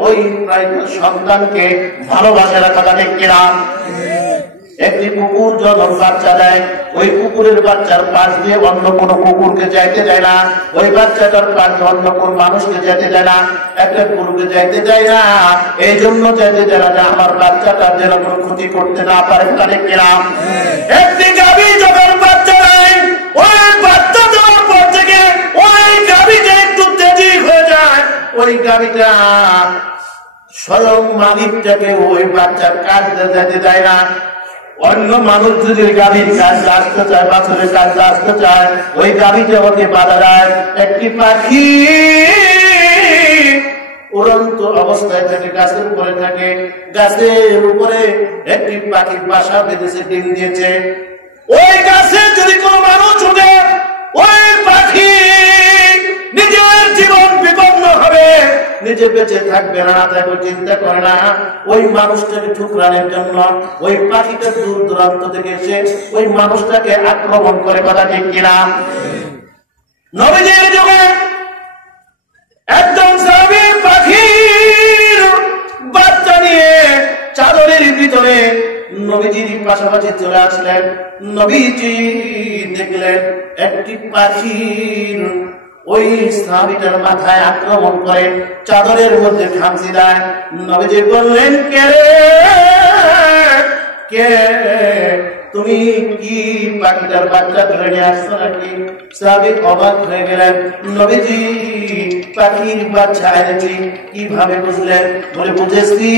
ওই প্রাণীর সন্তানকে ভালোবাসে না। কথা ঠিক কিনা? একটি কুকুর যখন বাচ্চা দেয়, ওই কুকুরের বাচ্চার পাশ দিয়ে অন্য কোনো কুকুরকে যাইতে যায় না, ওই বাচ্চাটার পাশ দিয়ে অন্য কোন মানুষকে যেতে যায় না, একটা গরুকে যাইতে যায় না। এই জন্য যেতে যায় না যে আমার বাচ্চাটার যেন কোনো ক্ষতি করতে না পারে। তাদের কিরাম একটি গাভী যখন বাচ্চা দেয়, ওই বাচ্চা দেওয়ার পর থেকে ওই গাভীটা একটু তেজি হয়ে যায়, ওই গাভীটা স্বয়ং মালিকটাকে ওই বাচ্চার কাজ যেতে দেয় না। অন্য মানুষ যদি গাভীর কাজ আসতে চায়, বাছরের কাজ আসতে চায়, ওই গাভীটা ওকে বাধা দেয়। একটি পাখি উড়ন্ত অবস্থায় থাকে, গাছের উপরে থাকে, গাছের উপরে একটি পাখির বাসা বেঁধেছে, ডিম দিয়েছে। ওই গাছে যদি কোনো মানুষ উঠে, ওই পাখি নিজের জীবন বিপন্ন হবে, নিজে বেঁচে থাকবে না, তাকে চিন্তা করে না। ওই মানুষটাকে ঠুকরানোর জন্য ওই পাখিটা দূর দূরান্ত থেকে এসে ওই মানুষটাকে আক্রমণ করে। কথা ঠিক কিনা? নবীজির যুগে একজন সাহাবী পাখির বাচ্চা নিয়ে চাদরের ভিতরে নবীজির পাশাপাশি চলে আসলেন। নবীজি দেখলেন একটি পাখির ওই সাহাবীটার মাথায় আক্রমণ করে, চাদরের মধ্যে খামচি দেয়। নবীজি বললেন, কে রে, কে তুমি কি পাখিটার বাচ্চা ধরে নিয়ে আসছো নাকি? সাহাবী অবাক হয়ে গেলেন, নবীজি পাখির বাচ্চা এনেছি। কিভাবে বুঝলেন? বলে, বুঝেছি,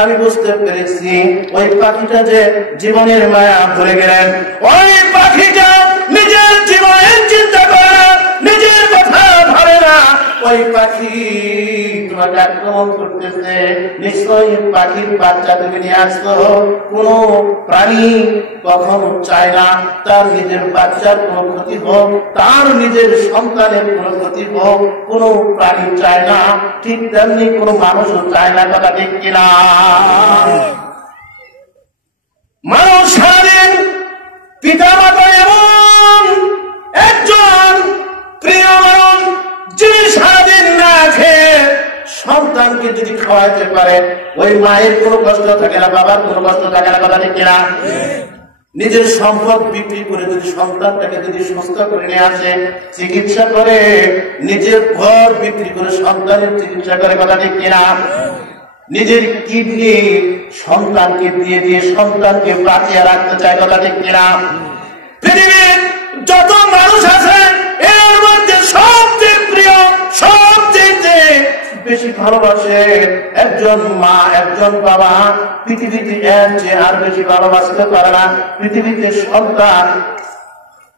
আমি বুঝতে পেরেছি ওই পাখিটা যে জীবনের মায়া ধরে গেলেন। ওই পাখিটা নিজের জীবনের চিন্তা করে না, নিজের কথা ভাবে না। ওই পাখি তোমাকে আক্রমণ করতেছে, নিশ্চয়ই পাখির বাচ্চা তুমি নিয়ে আসছো। কোন প্রাণী কখনো চায় না তার নিজের বাচ্চার কোনো ক্ষতি হোক, তার নিজের সন্তানের কোনো ক্ষতি হোক, কোন প্রাণী চায় না। ঠিক তেমনি কোন মানুষও চায় না, কথা ঠিক কিনা? মানুষ সারাদিন পিতা মাতা এমন একজন প্রিয় মানুষ যিনি সারাদিন না খেয়ে সন্তানকে যদি খাওয়াইতে পারে, ওই মায়ের কোনো কষ্ট থাকে না, বাবার কোনো কষ্ট থাকে না, কথা ঠিক কিনা? নিজের সম্পদ বিক্রি করে যদি সন্তানটাকে যদি সুস্থ করে নিয়ে আসে, চিকিৎসা করে, নিজের ঘর বিক্রি করে সন্তানের চিকিৎসা করে, কথা ঠিক কিনা? নিজের কিডনি সন্তানকে দিয়ে দিয়ে সন্তানকে বাঁচিয়ে রাখতে চায়, কথা ঠিক কিনা? পৃথিবীর যত মানুষ আছে এর মধ্যে সবচেয়ে প্রিয়, সবচেয়ে বেশি ভালোবাসে একজন মা, একজন বাবা। পৃথিবীতে এর চেয়ে আর বেশি ভালোবাসতে পারে না। পৃথিবীতে সন্তান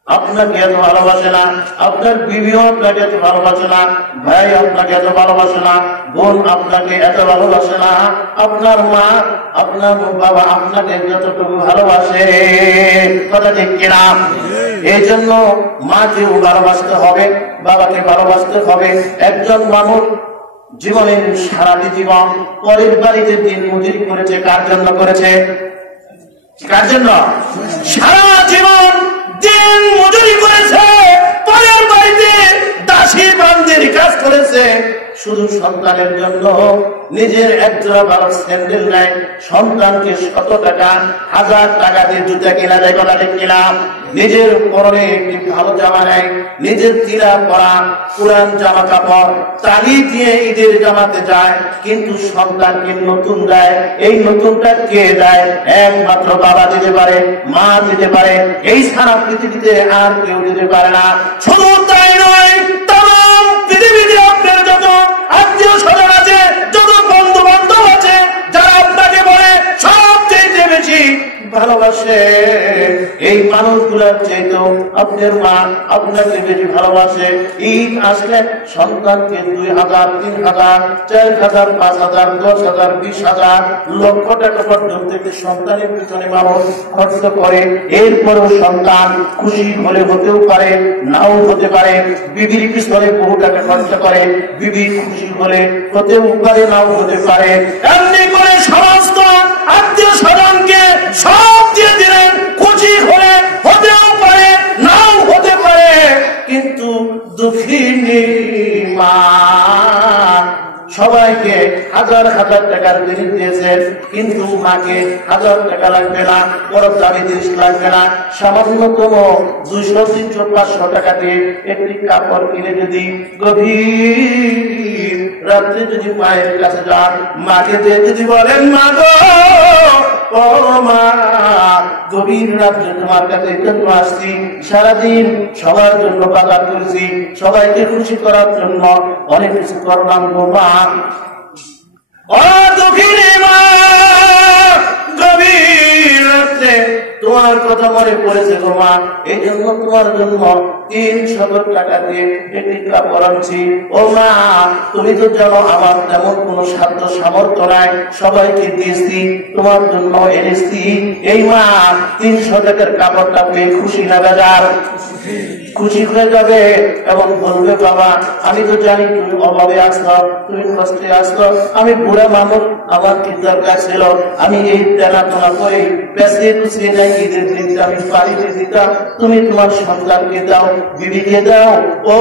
আপনাকে এত ভালোবাসে না, আপনার বিবিও আপনাকে এত ভালোবাসে না, ভাই আপনাকে এত ভালোবাসে না, বোন আপনাকে এত ভালোবাসে না, আপনার মা, আপনার বাবা আপনাকে যতটুকু ভালোবাসে, কথা ঠিক কিনা? এই জন্য মাকেও ভালোবাসতে হবে, বাবাকে ভালোবাসতে হবে। একজন মানুষ জীবনের সারাটি জীবন পরের বাড়িতে দিন মজুরি করেছে, কার জন্য করেছে? কার জন্য? সারা জীবন দিন মজুরি করেছে, পরের বাড়িতে দাসী বান্দির কাজ করেছে, শুধু সন্তানের জন্য। নিজের একজোড়া ভালো স্যান্ডেল নেয়, সন্তানকে 100 টাকা 1000 টাকা দিয়ে জুতা কিনা দেয়, কথা ঠিক কিনা? নিজের পরনে একটি ভালো জামা নেয়, নিজের চিরা পরা পুরান জামা কাপড় চালি দিয়ে ঈদের জামাতে যায়, কিন্তু সন্তানকে নতুন দেয়। এই নতুনটা কে দেয়? একমাত্র বাবা দিতে পারে, মা দিতে পারে, এই সারা পৃথিবীতে আর কেউ দিতে পারে না। শুধু তাই নয়, তাম পৃথিবীতে আপনার যত আত্মীয় স্বজন আছে, যত বন্ধু বান্ধব আছে, যারা আপনাকে বলে সবচেয়ে বেশি ভালোবাসে, এই মানুষগুলোর চাইতেও আপনার মা আপনাকে বেশি ভালোবাসে। ঈদ আসলে সন্তানকে 2000, 3000, 4000, 5000, 10,000, 20,000, লক্ষ টাকা পর্যন্ত সন্তানের পিছনে মানুষ খরচ করে। এরপরেও সন্তান খুশি হলে হতেও পারে, নাও হতে পারে। বিবির পিছনে বহু টাকা খরচ করে, বিবি খুশি হলে হতেও পারে, নাও হতে পারে। এমনি করে সমস্ত আত্মীয় স্বজনকে সব দিয়ে দিলেন, খুশি হলে হতেও পারে, নাও হতে পারে। কিন্তু দুঃখিনী মা সবাইকে 1000 টাকার জিনিস দিয়েছেন, কিন্তু মাকে 1000 টাকা লাগবে না, বড় দামি জিনিস লাগবে না, সামান্যতম 200, 300, 500 টাকা দিয়ে একটি কাপড় কিনে যদি গভীর রাত্রে যদি মায়ের কাছে যান, মাকে দিয়ে যদি বলেন, মা গো, ও মা, গভীর রাত্রে তোমার কাছে জন্য আসছি, সারাদিন সবার জন্য বাজার করেছি, সবাইকে খুশি করার জন্য অনেক কিছু করলাম গো মা। ও দুঃখিনী মা, গভীর রাত্রে তোমার কথা মনে পড়েছে গো মা, এই জন্য তোমার জন্য 300 টাকা দিয়ে একটি কাপড় আনছি। ও মা, তুমি তো জানো আমার তেমন কোনো সাধ্য সামর্থ্য নাই, সবাইকে দিয়েছি, তোমার জন্য এনেছি। এই মা 300 টাকার কাপড়টা পেয়ে খুশি না বেজার? খুশি হয়ে যাবে এবং বলবে, বাবা আমি তো জানি তুমি অভাবে আসলো, তুমি কষ্টে আসলো, আমি বুড়া মানুষ, আমার কি দরকার ছিল, আমি এই তেলাতলা করে পেঁচিয়ে টুচিয়ে যাই, ঈদের দিনটা আমি বাড়িতে দিতাম, তুমি তোমার সন্তানকে দাও, বিবিকে দাও। ও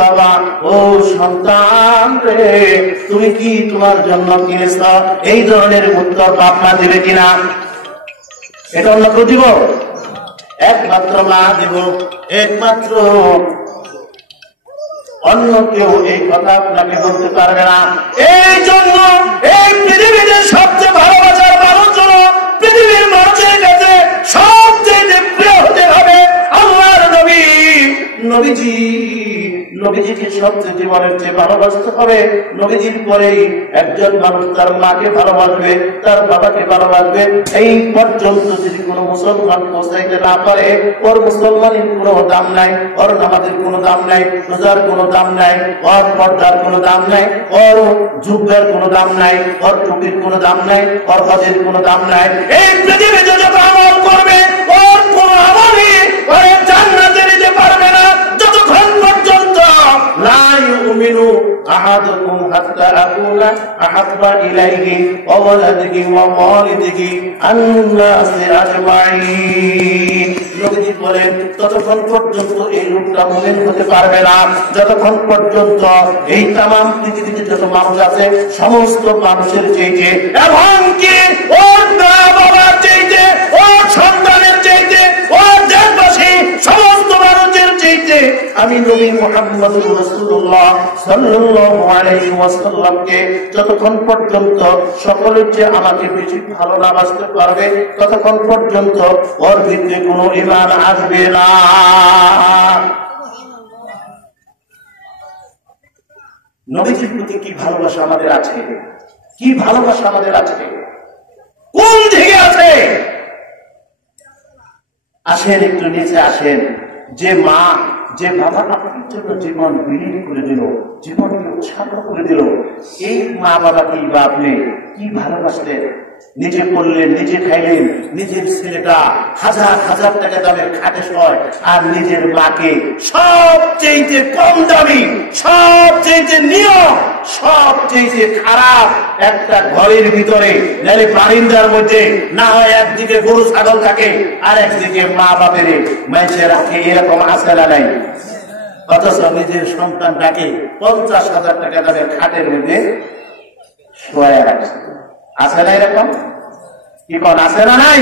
বাবা, ও সন্তান রে, তুমি কি তোমার জন্য কিনেছ? এই ধরনের উত্তর বাপ মা দিবে কিনা? এটা অন্য কেউ দিব? একমাত্র মা দিব, একমাত্র অন্য কেউ এই কথা আপনাকে বলতে পারবে না। এই জন্য এই পৃথিবীতে সবচেয়ে ভালোবাসার মানুষ হলো, পৃথিবীর মানুষের কাছে সবচেয়ে প্রিয় হতে হবে আল্লাহর নবী। নবীজি, নবীজিকে সবচেয়ে জীবনের চেয়ে ভালোবাসতে হবে। নবীজির পরেই একজন মানুষ তার মাকে ভালোবাসবে, তার বাবাকে ভালোবাসবে। এই পর্যন্ত যদি কোনো মুসলমান পৌঁছাইতে না পারে, ওর মুসলমানের কোনো দাম নাই, ওর নামাজের কোনো দাম নাই, রোজার কোনো দাম নাই, ওর পর্দার কোনো দাম নাই, ওর যুগের কোনো দাম নাই, ওর টুপির কোনো দাম নাই, ওর হজের কোনো দাম নাই। এই পৃথিবীতে যত আমল করবে, ওর কোনো আমলই ওর জান্নাতে নিতে পারবে না যতক্ষণ পর্যন্ত লা ইউমিনু আহাদুকুম হাত্তা আকুনা আহাব্বা ইলাইহি ওয়া ওয়ালাদিহি ওয়া ওয়ালিদিহি আন-নাসি আজমাইন। নবীজি বলেন, ততক্ষণ পর্যন্ত এই লোকটা মুমিন হতে পারবে না যতক্ষণ পর্যন্ত এই তামাম পৃথিবীতে যত মানুষ আছে সমস্ত মানুষের চাইতে, এমনকি ওর মা বাবার চাইতে, ওর সন্তানের চাইতে, ওর দেশবাসী সমস্ত মানুষের চাইতে আমি নবী মুহাম্মদুর রাসূলুল্লাহ সাল্লাল্লাহু আলাইহি ওয়াসাল্লামকে যতক্ষণ পর্যন্ত সকলের চেয়ে আমাকে বেশি ভালো না বাসতে পারবে ততক্ষণ পর্যন্ত ওর ভিতরে কোনো ঈমান আসবে না। নবীজির প্রতি কি ভালোবাসা আমাদের আছে, কি ভালোবাসা আমাদের আছে, কোন দিকে আছে? আসেন একটু নিচে আসেন। যে মা, যে বাবা আপনার জন্য জীবন বিলীন করে দিল, জীবনকে উৎসর্গ করে দিল, এই মা বাবাকে বা আপনি কি ভালোবাসলেন? নিজে করলেন, নিজে খাইলেন, নিজের ছেলেটা হাজার হাজার টাকা দামের খাটে শোয়, আর নিজের মাকে সবচেয়ে কম দামি, সবচেয়ে নিয়ম, সবচেয়ে খারাপ একটা ঘরের ভিতরে নাহলে বারিন্দার মধ্যে, না হয় একদিকে গরু ছাগল থাকে আর একদিকে মা বাপের মানুষের রাখে, এরকম আশা নাই। অথচ নিজের সন্তানটাকে 50,000 টাকা দামের খাটের মধ্যে শোয়া রাখছে। আছে না এরকম? কি কোন আছে না নাই?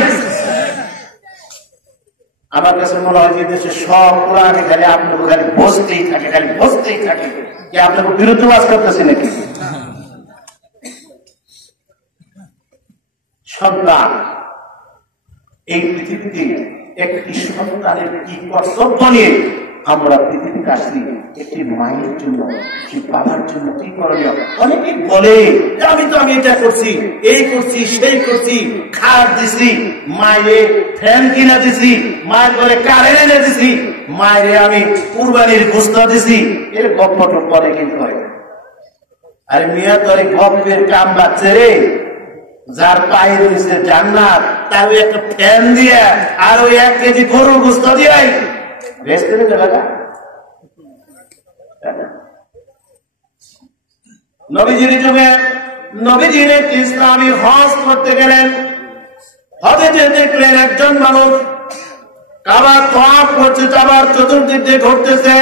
আমার কাছে মনে হয় যে দেশে সব কোরআনে খালি আপনার খালি বসতেই থাকে, খালি বসতেই থাকে। কি আপনাকে বিরুদ্ধ বাস করতেছে নাকি? সন্তান, এই পৃথিবীতে একটি সন্তানের কি কর্তব্য নিয়ে আমরা পৃথিবীতে আসি, একটি মায়ের জন্য, একটি বাবার জন্য কি করণীয়? অনেকে বলে আমি এটা করছি, এই করছি, সেই করছি, খাট দিছি, মায়ে ফ্যান কিনা দিছি, মায়ের বলে কারেন্ট এনে দিছি, মায়ের আমি কুরবানির গোশত দিছি। এর গপ্প টপ্প কিন্তু হয়। আরে মিয়া তোর গপ্পের কাম বাচ্চে রে, যার পায়ে রয়েছে জান্নাত, তার একটা ফ্যান দিয়ে আর ওই 1 কেজি গরুর গোশত দিয়ে নবীজির যুগে নবীজির ইসলামী হজ করতে গেলেন। হজে যে দেখলেন একজন মানুষ কাবার তওয়াফ করছে, কাবার চতুর্দিক দিয়ে ঘুরতেছে।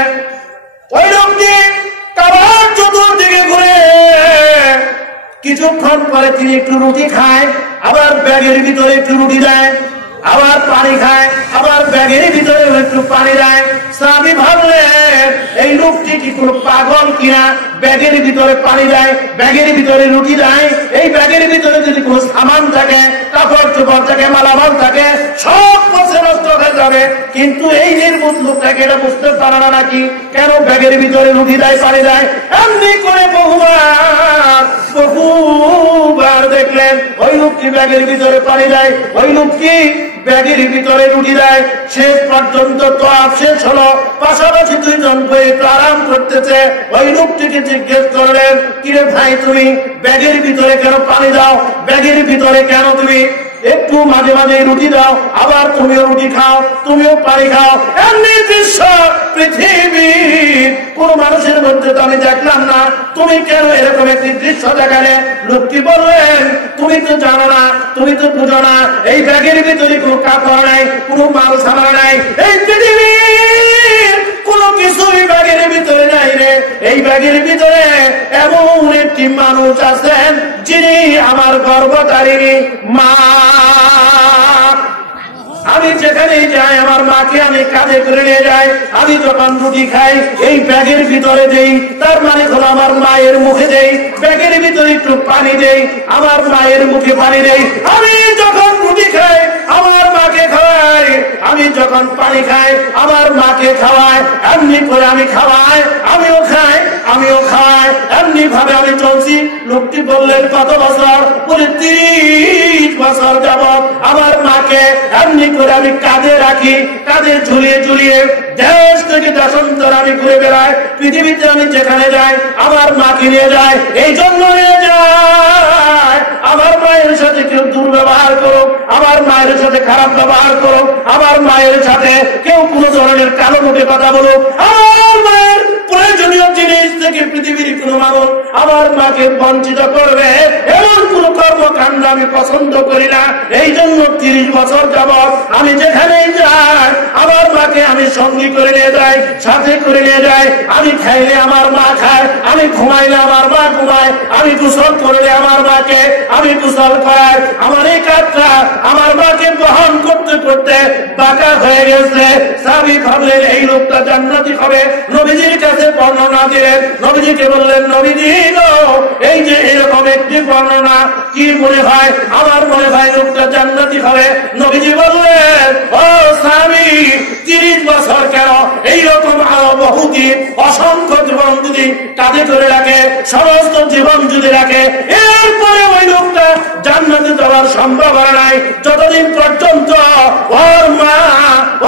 ওই লোকটি কাবার চতুর্দিকে ঘুরে কিছুক্ষণ পরে তিনি একটু রুটি খায়, আবার ব্যাগের ভিতরে একটু রুটি দেয়, আবার পানি খায়, আবার ব্যাগের ভিতরে একটু পানি দেয়। সাহাবী ভাবলেন এই লোকটি কি কোনো পাগল কিনা, ব্যাগের ভিতরে পানি দেয়, ব্যাগের ভিতরে রুটি দেয়, এই ব্যাগের ভিতরে যদি কোনো সামান থাকে, কাপড় চোপড় থাকে, মালামাল থাকে, সব পচে নষ্ট হয়ে যাবে। কিন্তু এই নির্বুধ লোকটাকে এটা বুঝতে পারে না নাকি কেন ব্যাগের ভিতরে রুটি দেয়, পানি দেয়। এমনি করে বহুবার দেখলেন ওই লোকটি ব্যাগের ভিতরে পানি দেয়, ওই লোকটি ব্যাগের ভিতরে রুটি দেয়। শেষ পর্যন্ত তওয়াফ শেষ হলো, পাশাপাশি দুইজন বই আরাম করতেছে। ওই লোকটিকে জিজ্ঞেস করলেন, কিরে ভাই তুমি ব্যাগের ভিতরে কেন পানি দাও, ব্যাগের ভিতরে কেন তুমি একটু মাঝে মাঝে রুটি দাও, আবার তুমিও রুটি খাও, তুমিও পানি খাও। এমনি দৃশ্য পৃথিবীর কোন মানুষের মধ্যে তো আমি দেখলাম না। তুমি কেন এরকম একটি দৃশ্য দেখালে? লোকটি বললেন, তুমি তো জানো না, তুমি তো বুঝো না, এই ব্যাগের ভিতরে কোনো কাপড় নাই, কোনো মাল সামান নাই, এই পৃথিবীর কোন কিছুই ব্যাগের ভিতরে নাই রে। এই ব্যাগের ভিতরে এমন একটি মানুষ আছেন যিনি আমার গর্ভধারিণী মা। আমি যেখানে যাই আমার মাকে আমি কাঁধে করে নিয়ে যাই। আমি যখন রুটি খাই এই ব্যাগের ভিতরে দেই, তার মানে হলো আমার মায়ের মুখে দেই। ব্যাগের ভিতরে একটু পানি দেই, আমার মায়ের মুখে পানি দেই। আমি যখন রুটি খাই আমার মাকে খাওয়াই, আমি যখন পানি খাই আমার মাকে খাওয়াই। এমনি করে আমি খাওয়াই, আমিও খাই, আমিও খাওয়াই। এমনি ভাবে আমি চলছি। লোকটি বললেন কত বছর? বলে 30 বছর যাবত আমার মাকে এমনি করে আমি কাঁধে রাখি, কাঁধে ঝুলিয়ে ঝুলিয়ে দেশ থেকে দেশান্তর আমি ঘুরে বেড়াই। পৃথিবীতে আমি যেখানে যাই আমার মাকে নিয়ে যায়। এই জন্য নিয়ে যায় আমার মায়ের সাথে কেউ দুর্ব্যবহার করো, আমার মায়ের সাথে খারাপ ব্যবহার করো, আমার মায়ের সাথে কেউ কোন ধরনের কালো মুখে কথা বলো, আমার মায়ের প্রয়োজনীয় জিনিস থেকে পৃথিবীর কোন মানুষ আমার মাকে বঞ্চিত করবে এমন কোন কর্মকাণ্ড আমি পছন্দ করি না। এই জন্য 30 বছর যাবত আমি যেখানেই যাই আমার মাকে আমি সঙ্গী করে নিয়ে যাই, সাথে করে নিয়ে যাই। আমি খাইলে আমার মা খায়, আমি ঘুমাইলে আমার মা ঘুমায়, আমি গোসল করলে আমার মাকে আমি গোসল করাই। আমার এই কাজটা আমার মাকে বহন করতে করতে বাঁকা হয়ে গেছে। সাহাবী ভাবলেন এই লোকটা জান্নাতি হবে। নবীজির কাছে বর্ণনা দিলেন। নবীজিকে বললেন, নবীজি এই যে এরকম একটি বর্ণনা কি মনে হয়? আমার মনে হয় লোকটা জান্নাতি হবে। নবীজি বললেন, ও সাহাবী 30 বছর কেন, এইরকম আরো বহুদিন অসংখ্য জীবন যদি কাঁধে করে রাখে, সমস্ত জীবন যদি রাখে, এরপরে ওই লোকটা জান্নাতে যাওয়ার সম্ভাবনা নাই যতদিন পর্যন্ত ওর মা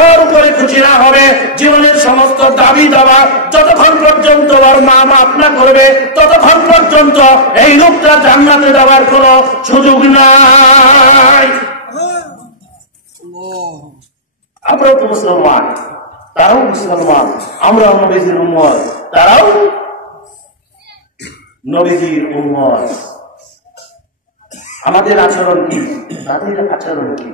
ওর উপরে খুশি না হবে। জীবনের সমস্ত দাবি দাবা যতক্ষণ পর্যন্ত ওর মা মাফ না করবে ততক্ষণ পর্যন্ত এই লোকটা জান্নাতে যাওয়ার কোন সুযোগ নাই। আমরাও তো মুসলমান, তারাও মুসলমান, আমরাও নবীজির উম্মত, তারাও নবীজির উম্মত। আমাদের আচরণ কি, তাদের আচরণ কি?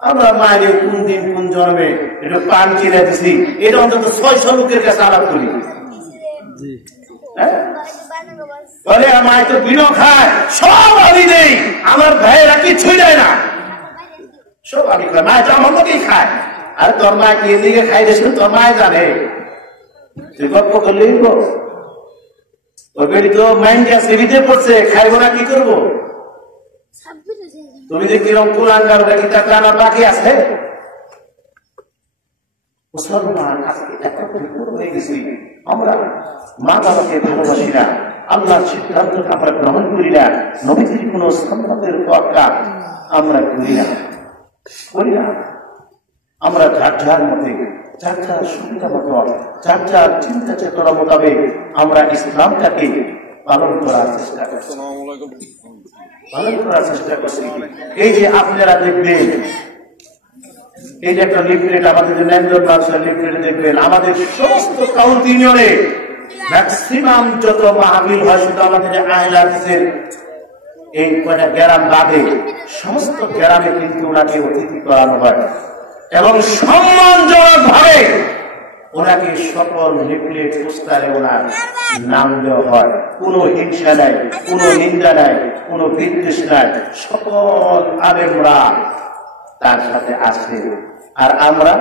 আমরা মায়ের কোন দিন কোন জন্মে একটু পান কিনে দিছি, এটা অন্তত 600 লোকের কাছে আলাপ করি। বলে মায় তো বিনো খায়, সব আমি নেই, আমার ভাইয়েরা কিছুই দেয় না, সব আমি খাই। মায় তো আমার মতোই খায়। আর তোর মায় কি এদিকে খাই দিয়েছিল, তোর মায় জানে। তুই গল্প করলেই ওর বেড়ি তো মাইন্ড সিভিতে পড়ছে, খাইবো না কি করবো? তুমি যে কিরম কুলাঙ্গার কিতাব জানা বাকি আছে। মুসলমান আজকে এত বিপুল হয়ে গেছি, আমরা মা বাবাকে ভালোবাসি না, আল্লাহর সিদ্ধান্ত আমরা গ্রহণ করি না, নবীজির কোন সন্ন্যতের তোয়াক্কা আমরা করি না, করি না। আমরা যার যার মতে, যার যার সুবিধা মতো, যার যার চিন্তা চেতনা মোতাবেক আমরা ইসলামটাকে পালন করার চেষ্টা করছি, পালন করার চেষ্টা করছি। এই যে আপনারা দেখবেন, এই যে একটা লিফলেট আমাদের যে ন্যান্ডর মানুষের লিফলেট দেখবেন, আমাদের সমস্ত কাউন্ট ইউনিয়নে ম্যাক্সিমাম যত মাহফিল হয় শুধু আমাদের আহলাদিসের এই কয়টা গ্রাম বাদে সমস্ত গ্রামে কিন্তু ওনাকে অতিথি করানো হয় এবং সম্মানজনক ভাবে ওনাকে সকল লিফলেট পোস্টারে ওনার নাম দেওয়া হয়। কোন হিংসা নাই, কোন নিন্দা নাই, কোন বিদ্বেষ নাই, সকল আলেমরা তার সাথে আসে। আর আমরা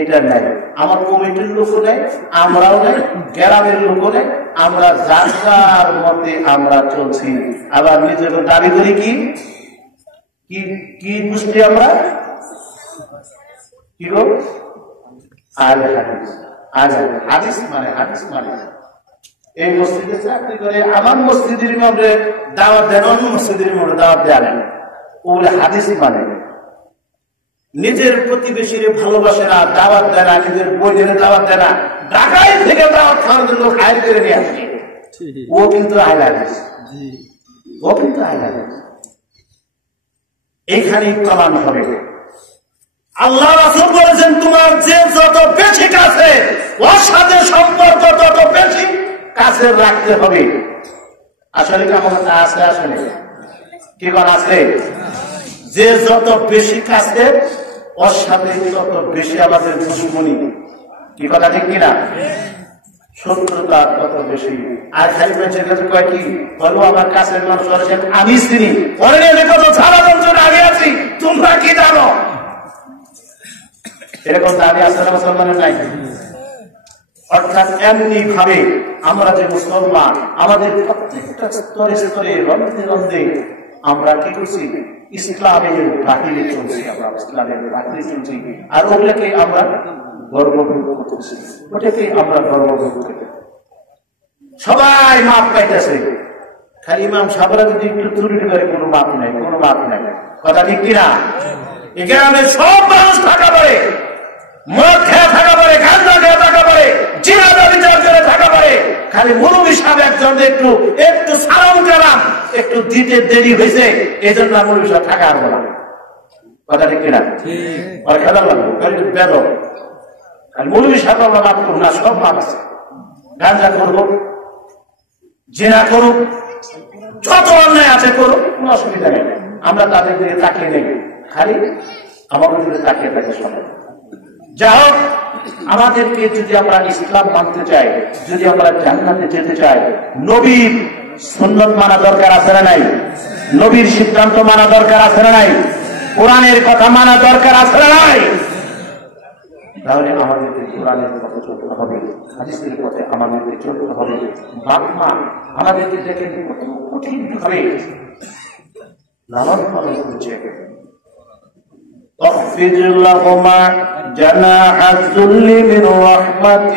এটা নাই, আমার কমিটির লোকও নেই, আমরাও নেই, গ্রামের লোকও নেই, আমরা যার যার মতে আমরা চলছি। আবার নিজেকে দাবি করি কি কি বুঝতে আমরা কি গো আলে হাদিস, আলে হাদিস মানে হাদিস মানে এই মসজিদে চাকরি করে আমার মসজিদের মধ্যে দাওয়াত দেন, অন্য মসজিদের মধ্যে দাওয়াত দেওয়া নেন, ওগুলো হাদিস মানে। নিজের প্রতিবেশীর ভালোবাসে না, দাওয়াত দেয় না, নিজের বইয়ের দাওয়াত দেয় না, ঢাকায় থেকে দাওয়াত খাওয়ার জন্য হায়ার করে নিয়ে আসে, ও কিন্তু আহলে হাদিস, ও কিন্তু আহলে হাদিস। এখানেই প্রমাণ হবে। আল্লাহ রাসূল বলেছেন তোমার যে যত বেশি কাছে ওর সাথে সম্পর্ক তত বেশি কাছে রাখতে হবে। আসলে কেমন আছে? আসলে কি কোন আছে? যে যত বেশি কাছে ওর সাথে তত বেশি আমাদের দুশ্মনী। কি কথা ঠিক কিনা? শত্রুতা তত বেশি। আর খালি বেঁচে গেছে কয় কি বলবো আমার কাছের মানুষ আমি চিনি ওরে নিয়ে কত ঝালা যন্ত্রণা আমি আছি তোমরা কি জানো? এরকম দাবি আসলে মুসলমানের নাই। অর্থাৎ এমনি ভাবে আমরা যে মুসলমান আমাদের প্রত্যেকটা স্তরে স্তরে রন্ধে রন্ধে আমরা কি করছি? ইসলামের বাহিরে চলছি, আমরা ইসলামের বাহিরে চলছি। আর ওগুলোকে আমরা গর্ববোধ করছি, ওটাকে আমরা গর্ববোধ করি। সবাই মাপ পাইতেছে, খালি ইমাম সাহেবরা যদি একটু ত্রুটি করে কোনো মাপ নেই, কোনো মাপ নেই। কথা ঠিক কিনা? এখানে সব মানুষ থাকা পারে, মদ খেয়ে থাকা পারে, গাঁজা খেয়ে থাকা পারে, জিনাদা বিচার করে থাকা পারে, খালি মুরব্বী সাহেব একজন একটু একটু সালাম কালাম একটু দিতে দেরি হয়েছে, এই জন্য মুরব্বী সাহেব থাকা আসবো না। কথা ঠিক কিনা? আর খেলা লাগবে বেদ আর মুরব্বী সাহেব আমরা মাপ করবো না, সব মাপ আছে। গাঁজা করবো, জিনা করুক, যত অন্যায় আছে করুক, কোনো অসুবিধা নেই। আমরা তাদের দিকে তাকিয়ে নেই, খালি আমাদের দিকে তাকিয়ে থাকে সবাই। যা হোক, আমাদেরকে যদি আমরা ইসলাম মানতে চাই, যদি আমরা জান্নাতে যেতে চাই, নবীর সুন্নাত মানা দরকার আছে না নাই? নবীর সিদ্ধান্ত মানা দরকার আছে না নাই? কোরআনের কথা মানা দরকার আছে না নাই? তাহলে আমাদেরকে কোরআনের পথে চলতে হবে, হাদিসের পথে আমাদেরকে চলতে হবে। বাপ মা আমাদেরকে দেখে কঠিন ভাবে লালন পালন করছে। واخفض لهما جناح الذل من رحمة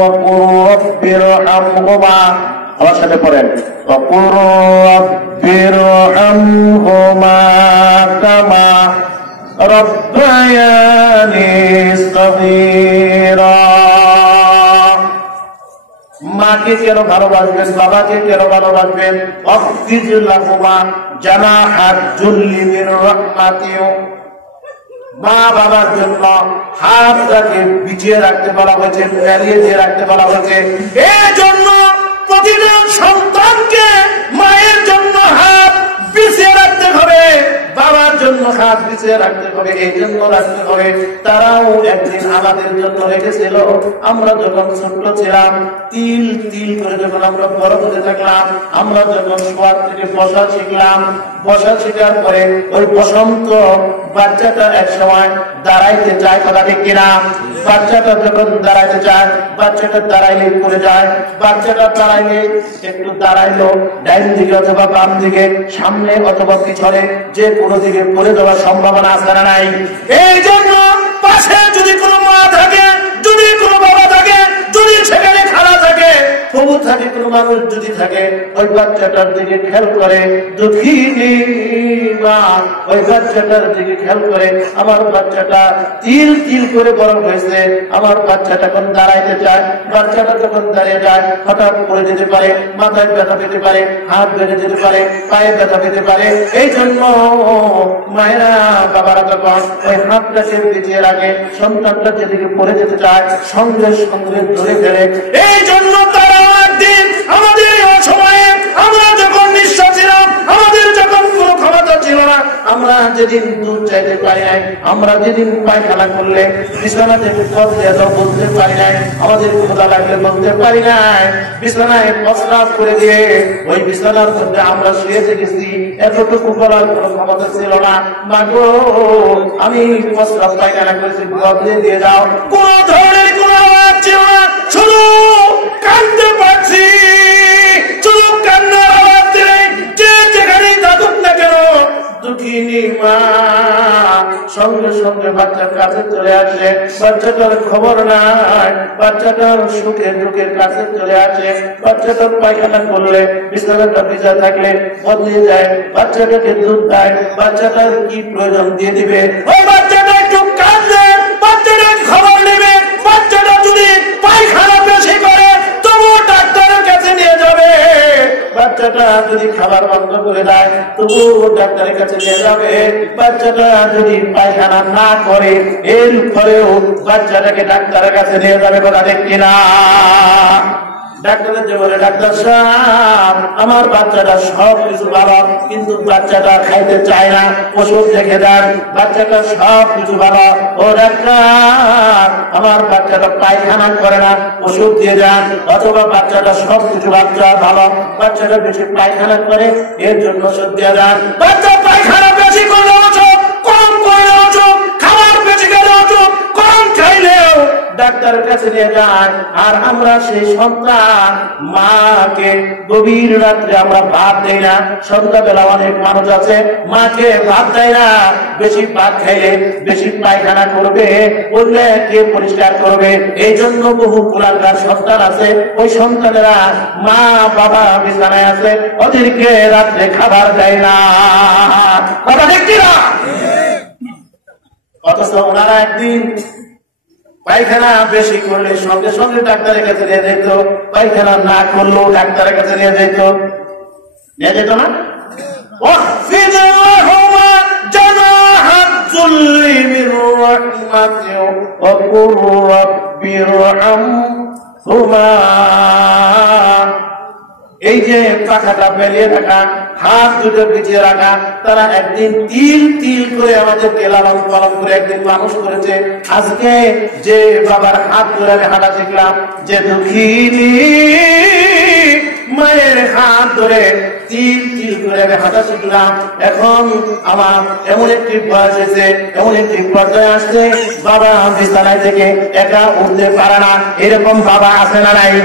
وقل رب ارحمهما আমার সাথে পড়েন وقل رب ارحمهما كما ربياني صغيرا। মাকে কেন ভালোবাসবেন, বাবাকে কেন ভালোবাসবেন? واخفض لهما جناح الذل من رحمة, মা বাবার জন্য হাতটাকে বিছিয়ে রাখতে বলা হয়েছে, ফেলিয়ে দিয়ে রাখতে বলা হয়েছে। এই জন্য প্রতিটা সন্তানকে মায়ের জন্য হাত বিছিয়ে রাখতে হবে, বাবার জন্য হাত বিছিয়ে রাখতে হবে। এই জন্য রাখতে হবে, তারাও একদিন আমাদের জন্য রেখেছিল। আমরা যখন ছোট ছিলাম, তিল তিল করে যখন আমরা বড় হতে থাকলাম, আমরা যখন শোয়ার থেকে বসা শিখলাম, বসা শেখার পরে ওই বসন্ত বাচ্চাটা এক সময় দাঁড়াইতে চায়। কথা ঠিক কিনা? বাচ্চাটা যখন দাঁড়াইতে চায়, বাচ্চাটা দাঁড়াইলে পড়ে যায়। বাচ্চাটা দাঁড়াইলে একটু দাঁড়াইলো ডাইন দিকে অথবা বাম দিকে, সামনে অথবা পিছনে, যে কোনো দিকে পড়ে যাওয়ার সম্ভাবনা আছে না নাই? এই জন্য পাশে যদি কোনো মা থাকে, যদি কোনো বাবা থাকে, যদি সেখানে খারাপ থাকে, প্রভু থাকে, কোনো মানুষ যদি থাকে, ওই বাচ্চাটার দিকে খেয়াল করে, দুঃখিনী মা ওই বাচ্চাটার দিকে খেয়াল করে, আমার বাচ্চাটা তিল তিল করে বড় হয়েছে, আমার বাচ্চাটা এখন দাঁড়াইতে চায়। বাচ্চাটা যখন দাঁড়িয়ে যায়, হঠাৎ পড়ে যেতে পারে, মাথায় ব্যথা পেতে পারে, হাত বেড়ে যেতে পারে, পায়ে ব্যথা পেতে পারে। এই জন্য মায়েরা বাবারা যখন ওই হাতটাকে পিছিয়ে রাখে, সন্তানটা যেদিকে পড়ে যেতে চায় সঙ্গে সঙ্গে ধরে ফেলে। এই জন্য তারা একদিন আমাদের সময়ে আমরা যখন নিঃশ্বাস ছিলাম, আমাদের যখন কোনো ক্ষমতা ছিল না, আমরা যেদিন দুধ চাইতে পারি নাই, আমরা যেদিন পায়খানা করলে বিছানা থেকে বলতে পারি নাই, আমাদের ক্ষুধা লাগলে বলতে পারি নাই, বিছানায় প্রস্রাব করে দিয়ে ওই বিছানার মধ্যে আমরা শুয়ে থেকেছি, এতটুকু করার কোনো ক্ষমতা ছিল না। মাগো আমি প্রস্রাব পায়খানা করেছি, বদলে দিয়ে যাও, কোন ধরনের কোনো আওয়াজ ছিল না, শুধু কাঁদতে পারছি, শুধু কান্নার আওয়াজ দিলে যে যেখানেই থাকুক না কেন, দুঃখিনী মা সঙ্গে সঙ্গে বাচ্চার কাছে চলে আসে। বাচ্চাটার খবর নাই, বাচ্চাটার সুখে দুঃখের কাছে চলে আসে। বাচ্চাটার পায়খানা করলে, বিছানাটা ভিজা থাকলে বদলে যায়, বাচ্চাটাকে দুধ দেয়, বাচ্চাটার কি প্রয়োজন দিয়ে দিবে। ওই বাচ্চাটা একটু কাঁদলে বাচ্চাটার খবর নেবে, বাচ্চাটা যদি পায়খানা বেশি করে তবুও ডাক্তারের কাছে নিয়ে যাবে। বাচ্চা বাচ্চাটা যদি খাবার বন্ধ করে দেয় তবু ডাক্তারের কাছে নিয়ে যাবে। বাচ্চাটা যদি পায়খানা না করে এর ফলেও বাচ্চাটাকে ডাক্তারের কাছে নিয়ে যাবে, কথা ঠিক কিনা? ডাক্তারের যে বলে, ডাক্তার সাহেব আমার বাচ্চাটা সব কিছু ভালো কিন্তু বাচ্চাটা খাইতে চায় না, ওষুধ দেখে দেন। বাচ্চাটা সব কিছু ভালো, ও ডাক্তার আমার বাচ্চাটা পায়খানা করে না, ওষুধ দিয়ে দেন। অথবা বাচ্চাটা সব কিছু বাচ্চা ভালো, বাচ্চাটা বেশি পায়খানা করে, এর জন্য ওষুধ দিয়ে দেন। বাচ্চা পায়খানা বেশি করলে ওষুধ, কম করলে ওষুধ, খাবার বেশি খেলে ওষুধ, কম খাইলেও ডাক্তারের কাছে নিয়ে যান। আর আমরা সেই সন্তান মাকে গভীর রাত্রে আমরা ভাত দেই না। সন্ধ্যাবেলা অনেক মানুষ আছে মাকে ভাত দেয় না, বেশি ভাত খাইলে বেশি পায়খানা করবে, বললে কে পরিষ্কার করবে? এই জন্য বহু কুলাঙ্গার সন্তান আছে, ওই সন্তানেরা মা বাবা বিছানায় আছে, ওদেরকে রাত্রে খাবার দেয় না, কথা দেখছি না? অথচ ওনারা একদিন পায়খানা বেশি করলে সঙ্গে সঙ্গে ডাক্তারের কাছে নিয়ে যেত, পায়খানা না করলেও ডাক্তারের কাছে নিয়ে যেত না? এই যে পাখাটা ফেলিয়ে রাখা, হাত দুটো পিছিয়ে রাখা, তারা একদিন তিল তিল করে আমাদেরকে লালন পালন করে একদিন মানুষ করেছে। আজকে যে বাবার হাত ধরে আমি হাঁটা শিখলাম, যে দুঃখিনী মায়ের হাত ধরে তিল তিল করে আমি হাঁটা শিখলাম, এখন আমার এমন একটি বয়স এসে, এমন একটি পর্যায়ে আসছে, বাবা বিছানায় থেকে একা উঠতে পারে না। এরকম বাবা আছে না নাই?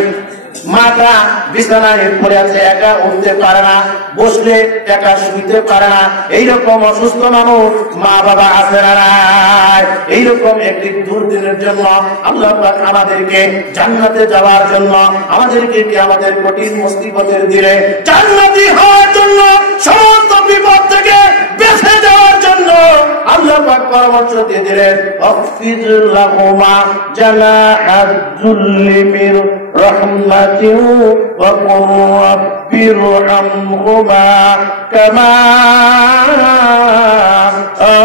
মাটা বিছানায় পড়ে আছে, একা উঠতে পারে না, বসলে একা শুইতে পারে না। এইরকম অসুস্থ মানুষ মা বাবা আছে না নাই? এইরকম একটি দুর্দিনের জন্য আল্লাহ পাক আমাদেরকে জান্নাতে যাওয়ার জন্য, আমাদেরকে কি আমাদের কঠিন মুসিবতের দিলে জান্নাতি হওয়ার জন্য, সমস্ত বিপদ থেকে বেঁচে যাওয়ার জন্য আল্লাহ পাক পরামর্শ দিয়ে দিলেন, আফিজ লাহুমা জানাহাদ যুল্লি মির রাহমাতি ওয়া কুর রাব্বিরহামহুমা কামা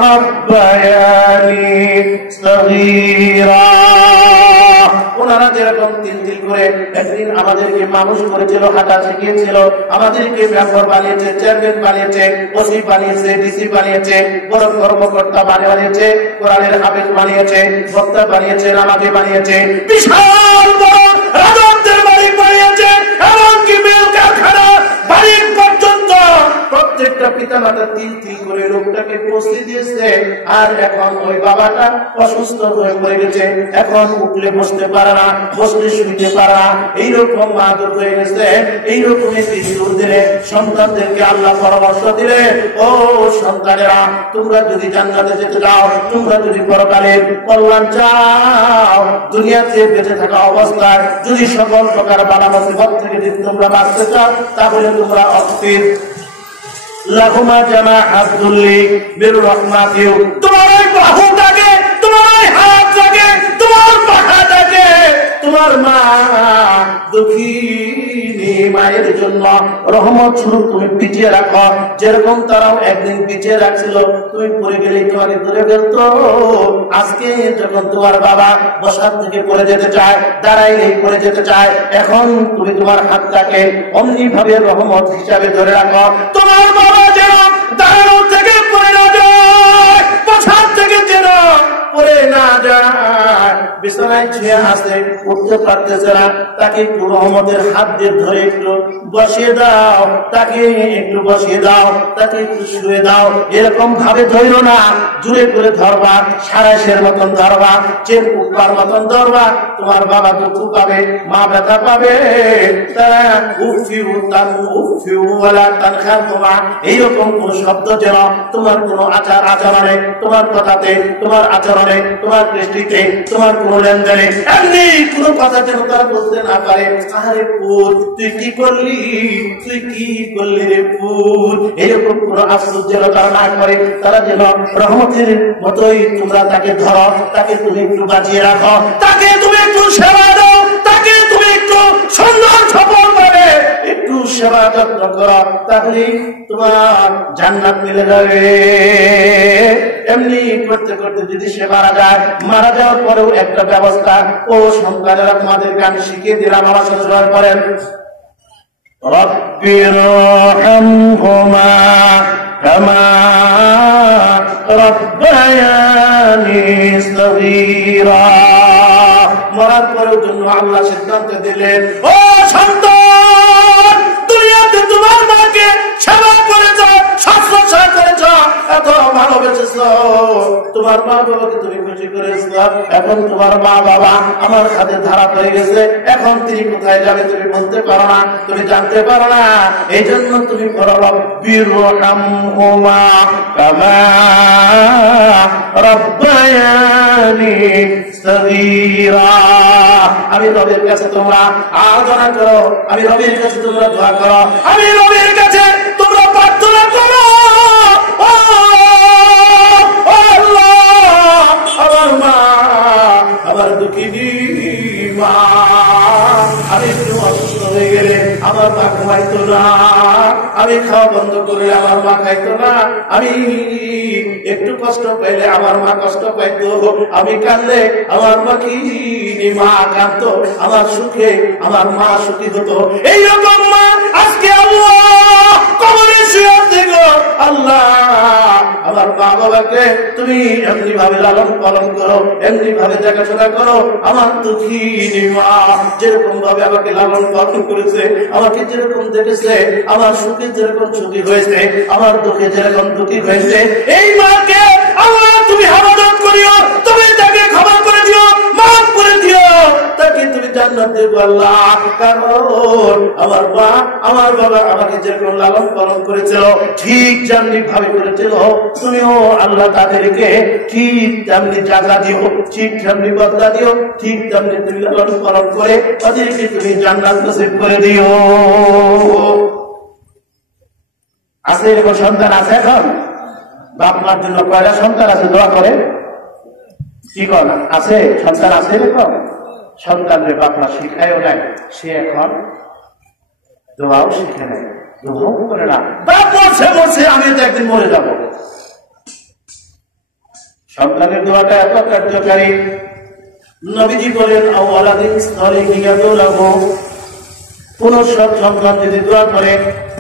রাব্বায়ানি সগীরা। ওনারা যেরকম তিল তিল করে একদিন আমাদেরকে মানুষ করেছিল, হাঁটা শিখিয়েছিল, আমাদেরকে মেম্বার বানিয়েছে, চেয়ারম্যান বানিয়েছে, ওসি বানিয়েছে, ডিসি বানিয়েছে, বড় কর্মকর্তা বানিয়েছে, কোরআনের হাফেজ বানিয়েছে, বক্তা বানিয়েছে, নামাজি বানিয়েছে, বিশাল বড় রাজত্বের মালিক বানিয়েছে, এমনকি মিল কারখানা মালিক পর্যন্ত প্রত্যেকটা পিতা মাতা তিল তিল করে লোকটাকে পৌঁছে দিয়েছে। আর এখন ওই বাবাটা অসুস্থ হয়ে পড়ে গেছে, এখন উঠলে বসতে পারে না, বসলে শুইতে পারে না, এইরকম মাদক হয়ে গেছে। এইরকম একটি সুর দিলে সন্তানদেরকে আল্লাহ পরামর্শ দিলে, ও সন্তানেরা, তোমরা যদি জান্নাতে যেতে চাও, তোমরা যদি পরকালের কল্যাণ চাও, দুনিয়াতে বেঁচে থাকা অবস্থায় যদি সকল প্রকার বালা মুসিবত থেকে যদি তোমরা বাঁচতে চাও, তাহলে তোমরা অস্থির লাহুমা জানাহাদ যুল্লি মির রাহমাতি, তোমার ওই বাহুটাকে, তোমার ওই হাতটাকে, তোমার পাখাটাকে তোমার মা দুঃখিনী মায়ের জন্য রহমত স্বরূপ তুমি পিছিয়ে রাখো। যেরকম তারাও একদিন পিছিয়ে রাখছিল, তুমি পড়ে গেলেই তোমাকে ধরে ফেলতো। আজকে যখন তোমার বাবা বসার থেকে পড়ে যেতে চায়, দাঁড়াইলেই পড়ে যেতে চায়, এখন তুমি তোমার হাতটাকে অমনি ভাবে রহমত হিসাবে ধরে রাখো। তোমার বাবা যেন দাঁড়ানো থেকে পড়ে না যায়, বসার থেকে যেন পড়ে না যায়, বিছানায় শুয়ে আছে, উঠতে পারতেছে না, তাকে একটু রহমতের হাত দিয়ে ধরে একটু বসিয়ে দাও, তাকে একটু বসিয়ে দাও, তাকে একটু শুয়ে দাও। এরকম ভাবে ধরো না, জুড়ে করে ধরবা, সারাশের মতন ধরবা, চেন কুকবার মতন ধরবা। তোমার বাবা দুঃখ পাবে, মা ব্যথা পাবে, তারা উফিউ তান উফিউ ওয়ালা তানখার তোমার এইরকম কোন শব্দ যেন তোমার কোন আচার আচরণে, তোমার কথাতে, তোমার আচরণে, তোমার দৃষ্টিতে, তোমার কোন লেনদেনে এমনি কোন কথা যেন তারা বলতে না পারে, আরে পুত তুই কি করলি, তুই কি করলি রে পুত, এরকম কোন আশ্চর্য যেন তারা না করে। তারা যেন রহমতের মতোই তোমরা তাকে ধরো, তাকে তুমি একটু বাঁচিয়ে রাখো, তাকে তুমি একটু সেবা দাও, তাকে তুমি একটু সুন্দর সফল ভাবে একটু সেবা যত্ন করো, তাহলে তোমার জান্নাত মিলে যাবে। এমনি করতে করতে যদি সে মারা যায়, মারা যাওয়ার পরেও একটা ব্যবস্থা, ও সন্তানেরা তোমাদেরকে আমি শিখিয়ে দিলাম, আমার সাথে করেন, রব্বিরহামহুমা কামা রাব্বায়ানি সগীরা। মরার পরের জন্য আল্লাহ সিদ্ধান্ত দিলেন, ও সন্তান, দুনিয়াতে তোমার মাকে সেবা করেছ, শুশ্রূষা করেছ, এত ভালোবেসেছ, তোমার মা বাবাকে তুমি খুশি করেছ, এখন তোমার মা বাবা আমার হাতে ধারা হয়ে গেছে, এখন তিনি কোথায় যাবে তুমি বলতে পারো না, তুমি জানতে পারো না। এই জন্য তুমি করো রব্বিরহামহুমা কামা রাব্বায়ানি সগীরা। আমি রবের কাছে তোমরা আরাধনা করো, আমি রবের কাছে তোমরা দোয়া করো, আমি রবের কাছে তোমরা প্রার্থনা করো, আমার মা, আমার দুঃখিনী মা, আমি একটু অসুস্থ হয়ে গেলে আমার মা ঘুমাইতো না, আমি খাওয়া বন্ধ করলে আমার মা খাইতো না, আমি একটু কষ্ট পাইলে আমার মা কষ্ট পাইতো, আমি কাঁদলে আমার মা কি মা কাঁদতো, আমার সুখে আমার মা সুখী হতো। এইরকম মা আজকে আল্লাহ কবরে শুয়ে দেখো, আল্লাহ আমার মা বাবাকে তুমি এমনি ভাবে লালন পালন করো, এমনি ভাবে দেখাশোনা করো, আমার দুঃখিনী মা যেরকম ভাবে আমাকে লালন পালন করেছে, আমাকে যেরকম দেখেছে, আমার সুখে যেরকম সুখী হয়েছে, আমার দুঃখে যেরকম দুঃখী হয়েছে, এই মাকে আল্লাহ তুমি হেফাজত করিও, তুমি তাকে ক্ষমা করে দিও, মাফ করে দিও, তাকে তুমি জান্নাত দেবো আল্লাহ। কারণ আমার মা আমার বাবা আমাকে যেরকম লালন পালন করেছিল, ঠিক যেমনি ভাবে করেছিল, তুমিও আল্লাহ তাদেরকে ঠিক তেমনি জাযা দিও, ঠিক তেমনি বদলা দিও, ঠিক তেমনি তুমি লালন পালন করে তাদেরকে তুমি জান্নাত নসিব করে দিও। আছে এরকম সন্তান আছে? এখন বাপ মার জন্য কয়টা সন্তান আছে দোয়া করে? কি কর না আছে? সন্তান আছে এরকম? সন্তানের বাপ মা শিখায়ও নাই, সে এখন দোয়াও শিখে নেয়, দোয়াও করে না, বাপ মরছে মরছে, আমি তো একদিন মরে যাবো। সন্তানের দোয়াটা এত কার্যকারী, নবীজি বলেন আওয়ালাদিন সালিহিন ইয়াদুলাহু, কোন সব সন্তান যদি দোয়া করে,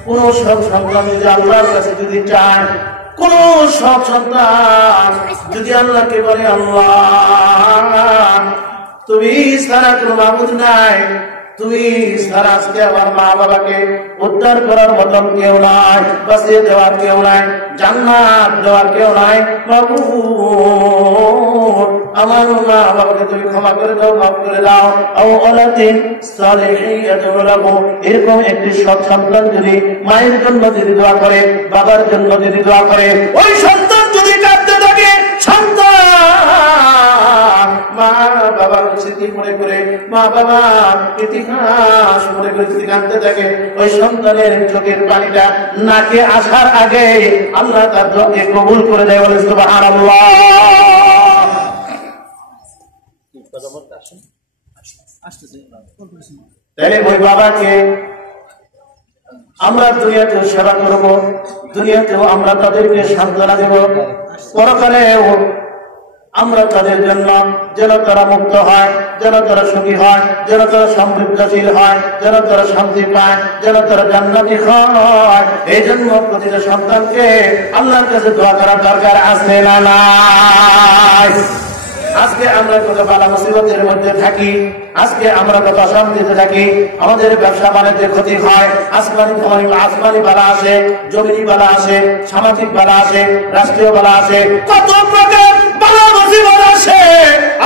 কোন সব সন্তান যদি আল্লাহর কাছে যদি চায়, কোন সব সন্তান যদি আল্লাহকে বলে আল্লাহ তুমি ছাড়া কোন মাবুদ নাই, তুমি ছাড়া আজকে আমার মা বাবাকে উদ্ধার করার মতন কেউ নাই, বাঁচিয়ে দেওয়ার কেউ নাই, জান্নাত দেওয়ার কেউ নাই, মাবুদ আমার মা বাবাকে তুমি ক্ষমা করে দাও, মাফ করে দাও। আওয়ালাদিন সালিহিন ইয়াদুলাহু, এরকম একটি সৎ সন্তান যদি মায়ের জন্য যদি দোয়া করে, বাবার জন্য যদি দোয়া করে, ওই সন্তান যদি কাঁদতে থাকে, সন্তান মা বাবার স্মৃতি মনে করে, মা বাবার ইতিহাস মনে করে যদি কাঁদতে থাকে, ওই সন্তানের চোখের পানিটা নাকে আসার আগে আল্লাহ তার দোয়াকে কবুল করে দেয়। বলে সুবহানাল্লাহ। তাহলে ওই বাবাকে আমরা দুনিয়াতেও সেবা করবো, দুনিয়াতেও আমরা তাদেরকে সান্ত্বনা দেব, পরকালেও আমরা তাদের জন্য যেন তারা মুক্ত হয়, যেন তারা সুখী হয়, যেন তারা সমৃদ্ধশীল হয়, যেন তারা শান্তি পায়, যেন তারা জান্নাতি হয়। এই জন্য প্রতিটা সন্তানকে আল্লাহর কাছে দোয়া করার দরকার আছে না নাই? আজকে আমরা কত বালা মুসিবতের মধ্যে থাকি, আজকে আমরা কত অশান্তিতে থাকি, আমাদের ব্যবসা বাণিজ্যের ক্ষতি হয়, আসমানি বালা আসে, জমিনি বালা আসে, সামাজিক বালা আসে, রাষ্ট্রীয় বালা আসে, কত প্রকার বালা মুসিবত আসে।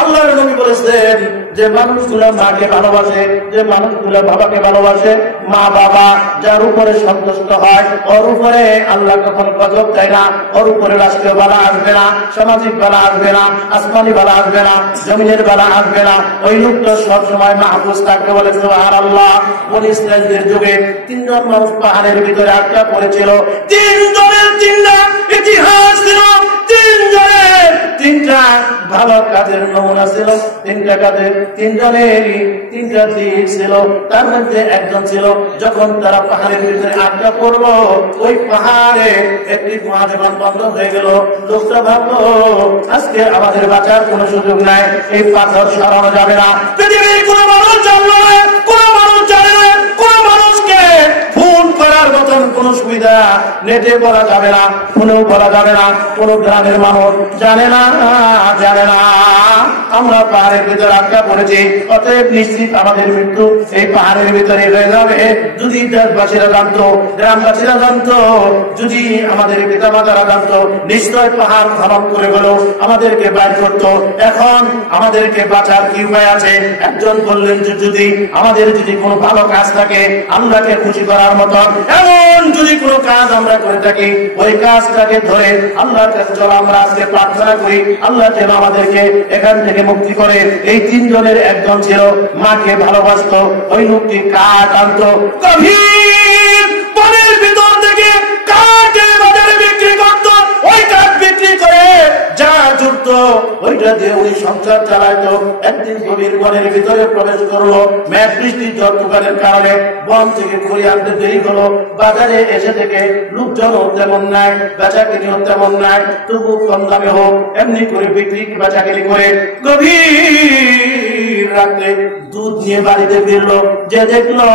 আল্লাহর নবী বলেছেন যে মানুষগুলো মাকে ভালোবাসে, যে মানুষগুলো বাবাকে ভালোবাসে, মা বাবা যার উপরে সন্তুষ্ট হয়, ওর উপরে আল্লাহ কখন গজব দেয় না, ওর উপরে রাষ্ট্রীয় বালা আসবে না, সামাজিক বালা আসবে না, আসমানি বালা আসবে না, জমিনের বালা আসবে না। ওই লোকটা সবসময় মাহফুজ থাকতে। বলে সুবহানাল্লাহ। বনি ইসরাঈলের যুগে 3 জন মানুষ পাহাড়ের ভিতরে আটকা পড়েছিল, 3 জনের 3টা ইতিহাস ছিল, 3 জনের তিনটা ভালো কাজের নমুনা ছিল, তিনটা কাজের তিনজনেরই তিনটা দিক ছিল। তার মধ্যে একজন ছিল যখন তারা পাহাড়ের ভিতরে আটকা পড়লো, ওই পাহাড়ে একটি মহাজবান বন্ধ হয়ে গেল। লোকটা ভাবলো আজকে আমাদের বাঁচার কোনো সুযোগ নাই, এই পাথর সরানো যাবে না। পৃথিবীর কোনো মানুষ জানলো না, কোনো মানুষ জানে না, কোনো মানুষকে ফোন করার মতন কোনো সুবিধা নেটে বলা যাবে না, ফোনেও বলা যাবে না, কোনো গ্রামের মানুষ জানে না। আমরা পাহাড়ের ভিতরে আটকা পড়েছি, অতএব নিশ্চিত আমাদের মৃত্যু এই পাহাড়ের ভিতরে হয়ে যাবে। যদি দেশবাসীরা জানতো, গ্রামবাসীরা জানতো, যদি আমাদের পিতা মাতারা জানতো, নিশ্চয় পাহাড় খনন করে গেল আমাদেরকে বাইর করতো। এখন আমাদেরকে বাঁচার কি উপায় আছে? একজন বললেন যে যদি আমাদের যদি কোনো ভালো কাজ থাকে আল্লাহকে খুশি করার মতন, এমন যদি কোনো কাজ আমরা করে থাকি, ওই কাজটাকে ধরে আল্লাহর কাছে চলো আমরা আজকে প্রার্থনা করি আল্লাহ যেন আমাদেরকে এখান থেকে মুক্তি করে। এই তিনজনের একজন ছিল মাকে ভালোবাসতো, ওই লোকটি কাঠ আনতো গভীর বনের ভিতর থেকে, কাঠ বাজারে বিক্রি করতো, ওই কাঠ বিক্রি করে যা জুটতো ওইটা দিয়ে উনি সংসার চালাইতো। একদিন গভীর বনের ভিতরে প্রবেশ করলো, মেঘ বৃষ্টির জলকারের কারণে বন থেকে ঘুরে আনতে দেরি হলো। বাজারে এসে থেকে লোকজনও তেমন নাই, বেচা কিনিও তেমন নাই, তবু কম দামে হোক এমনি করে বিক্রি বেচা কিনি করে গভীর রাতে দুধ নিয়ে বাড়িতে ফিরলো। যে দেখলো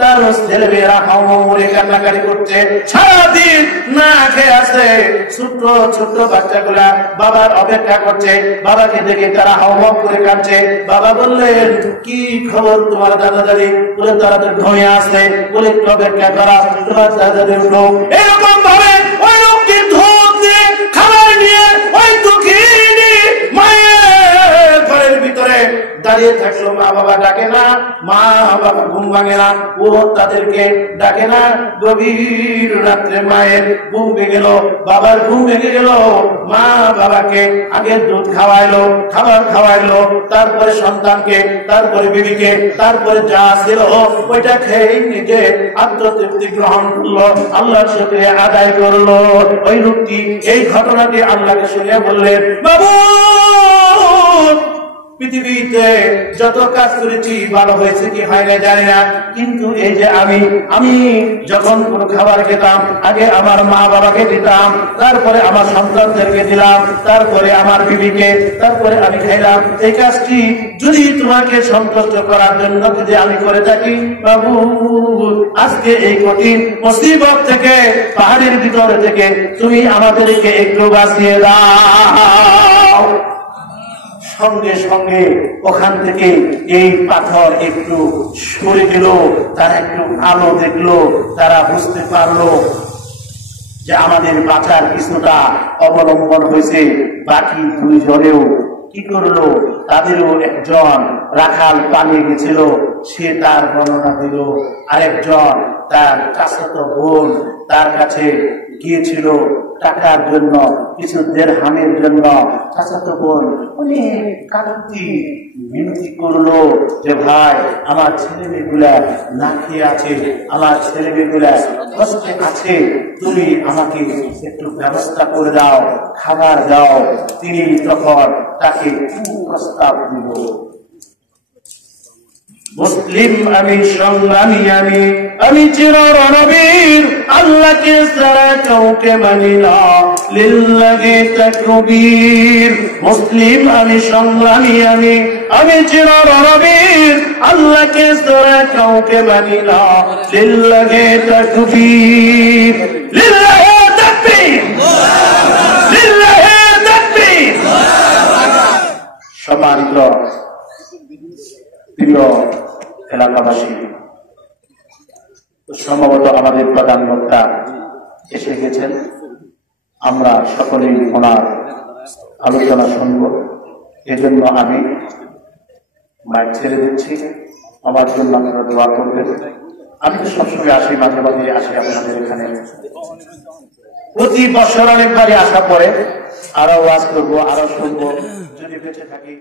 তার ছেলেমেয়েরা হাউমাউরে কান্নাকারি করছে, সারাদিন না খেয়ে আছে। ছোট্ট ছোট্ট বাচ্চাগুলা বাবার অপেক্ষা করছে, বাবাকে দেখে তারা হাউমাউ করে কাঁদছে। বাবা বললেন কি খবর তোমার দাদা দাদি? বলে তারা তো ঘুমিয়ে আসছে, বলে একটু অপেক্ষা করা, তোমার দাদা দাদি উঠলো। এরকম ভাবে ওই লোকটি দুধ দিয়ে খাবার নিয়ে ওই দুঃখিনী মায়ের ঘরের ভিতরে দাঁড়িয়ে থাকলো। মা বাবা ডাকে না, মা বাবা ঘুম ভাঙে না, ও তাদেরকে ডাকে না। গভীর রাত্রে মায়ের ঘুম ভেঙে গেল, বাবার ঘুম ভেঙে গেল। মা বাবাকে আগে দুধ খাওয়াইলো, খাবার খাওয়াইলো, তারপরে সন্তানকে, তারপরে বিবিকে, তারপরে যা ছিল ওইটা খেয়ে নিজে আত্মতৃপ্তি গ্রহণ করলো, আল্লাহর শুকরিয়া আদায় করলো। ওই লোকটি এই ঘটনাটি আল্লাহকে শুনে বললেন, বাবু পৃথিবীতে যত কাজ করেছি ভালো হয়েছে কি হয় না জানি না, কিন্তু এই যে আমি যখন কোনো খাবার খেতাম আগে আমার মা বাবাকে দিতাম, তারপরে আমার সন্তানদেরকে দিলাম, তারপরে আমার বিবিকে, তারপরে আমি খাইলাম। এই কাজটি যদি তোমাকে সন্তুষ্ট করার জন্য যদি আমি করে থাকি, বাবু আজকে এই কঠিন মুসিবত থেকে, পাহাড়ের ভিতর থেকে তুমি আমাদেরকে একটু বাঁচিয়ে দাও। সঙ্গে সঙ্গে ওখান থেকে এই পাথর একটু সরে গেল, তারা একটু আলো দেখলো, তারা বুঝতে পারলো যে আমাদের বাঁচার কিছুটা অবলম্বন হয়েছে। বাকি দুইজনেও কি করলো, তাদেরও একজন রাখাল পালিয়ে গেছিল, সে তার বর্ণনা দিল। আরেকজন তার চাচাতো বোন তার কাছে গিয়েছিল টাকার জন্য, কিছু দেড়হামের জন্য। চাচাতো বোন অনেক কাকুতি মিনতি করলো যে ভাই আমার ছেলে মেয়েগুলা না খেয়ে আছে, আমার ছেলে মেয়েগুলা কষ্টে আছে, তুমি আমাকে একটু ব্যবস্থা করে দাও, খাবার দাও। তিনি তখন তাকে প্রস্তাব দিল, মুসলিম আমি, সংগ্রামী আমি চির রণবীর, আল্লাহকে ছাড়া কাউকে মানি না, লিল্লাহি তাকবীর। মুসলিম আমি, সংগ্রামী আমি চির রণবীর, আল্লাহকে ছাড়া কাউকে মানি না, লিল্লাহি তাকবীর, লিল্লাহি তাকবীর, লিল্লাহি তাকবীর। সম্মানিত প্রিয় এলাকাবাসী, সম্ভবত আমাদের প্রধান বক্তা এসে গেছেন, আমরা সকলেই ওনার আলোচনা শুনব। এজন্য আমি মাইক ছেড়ে দিচ্ছি, আমার জন্য আপনারা দোয়া করবেন। আমি তো সবসময় আসি, মাঝে মাঝে আসি আপনাদের এখানে, প্রতি বছর অনেকবারই আসা পরে আরো ওয়াজ করবো, আরো শুনবো, যদি বেঁচে থাকি।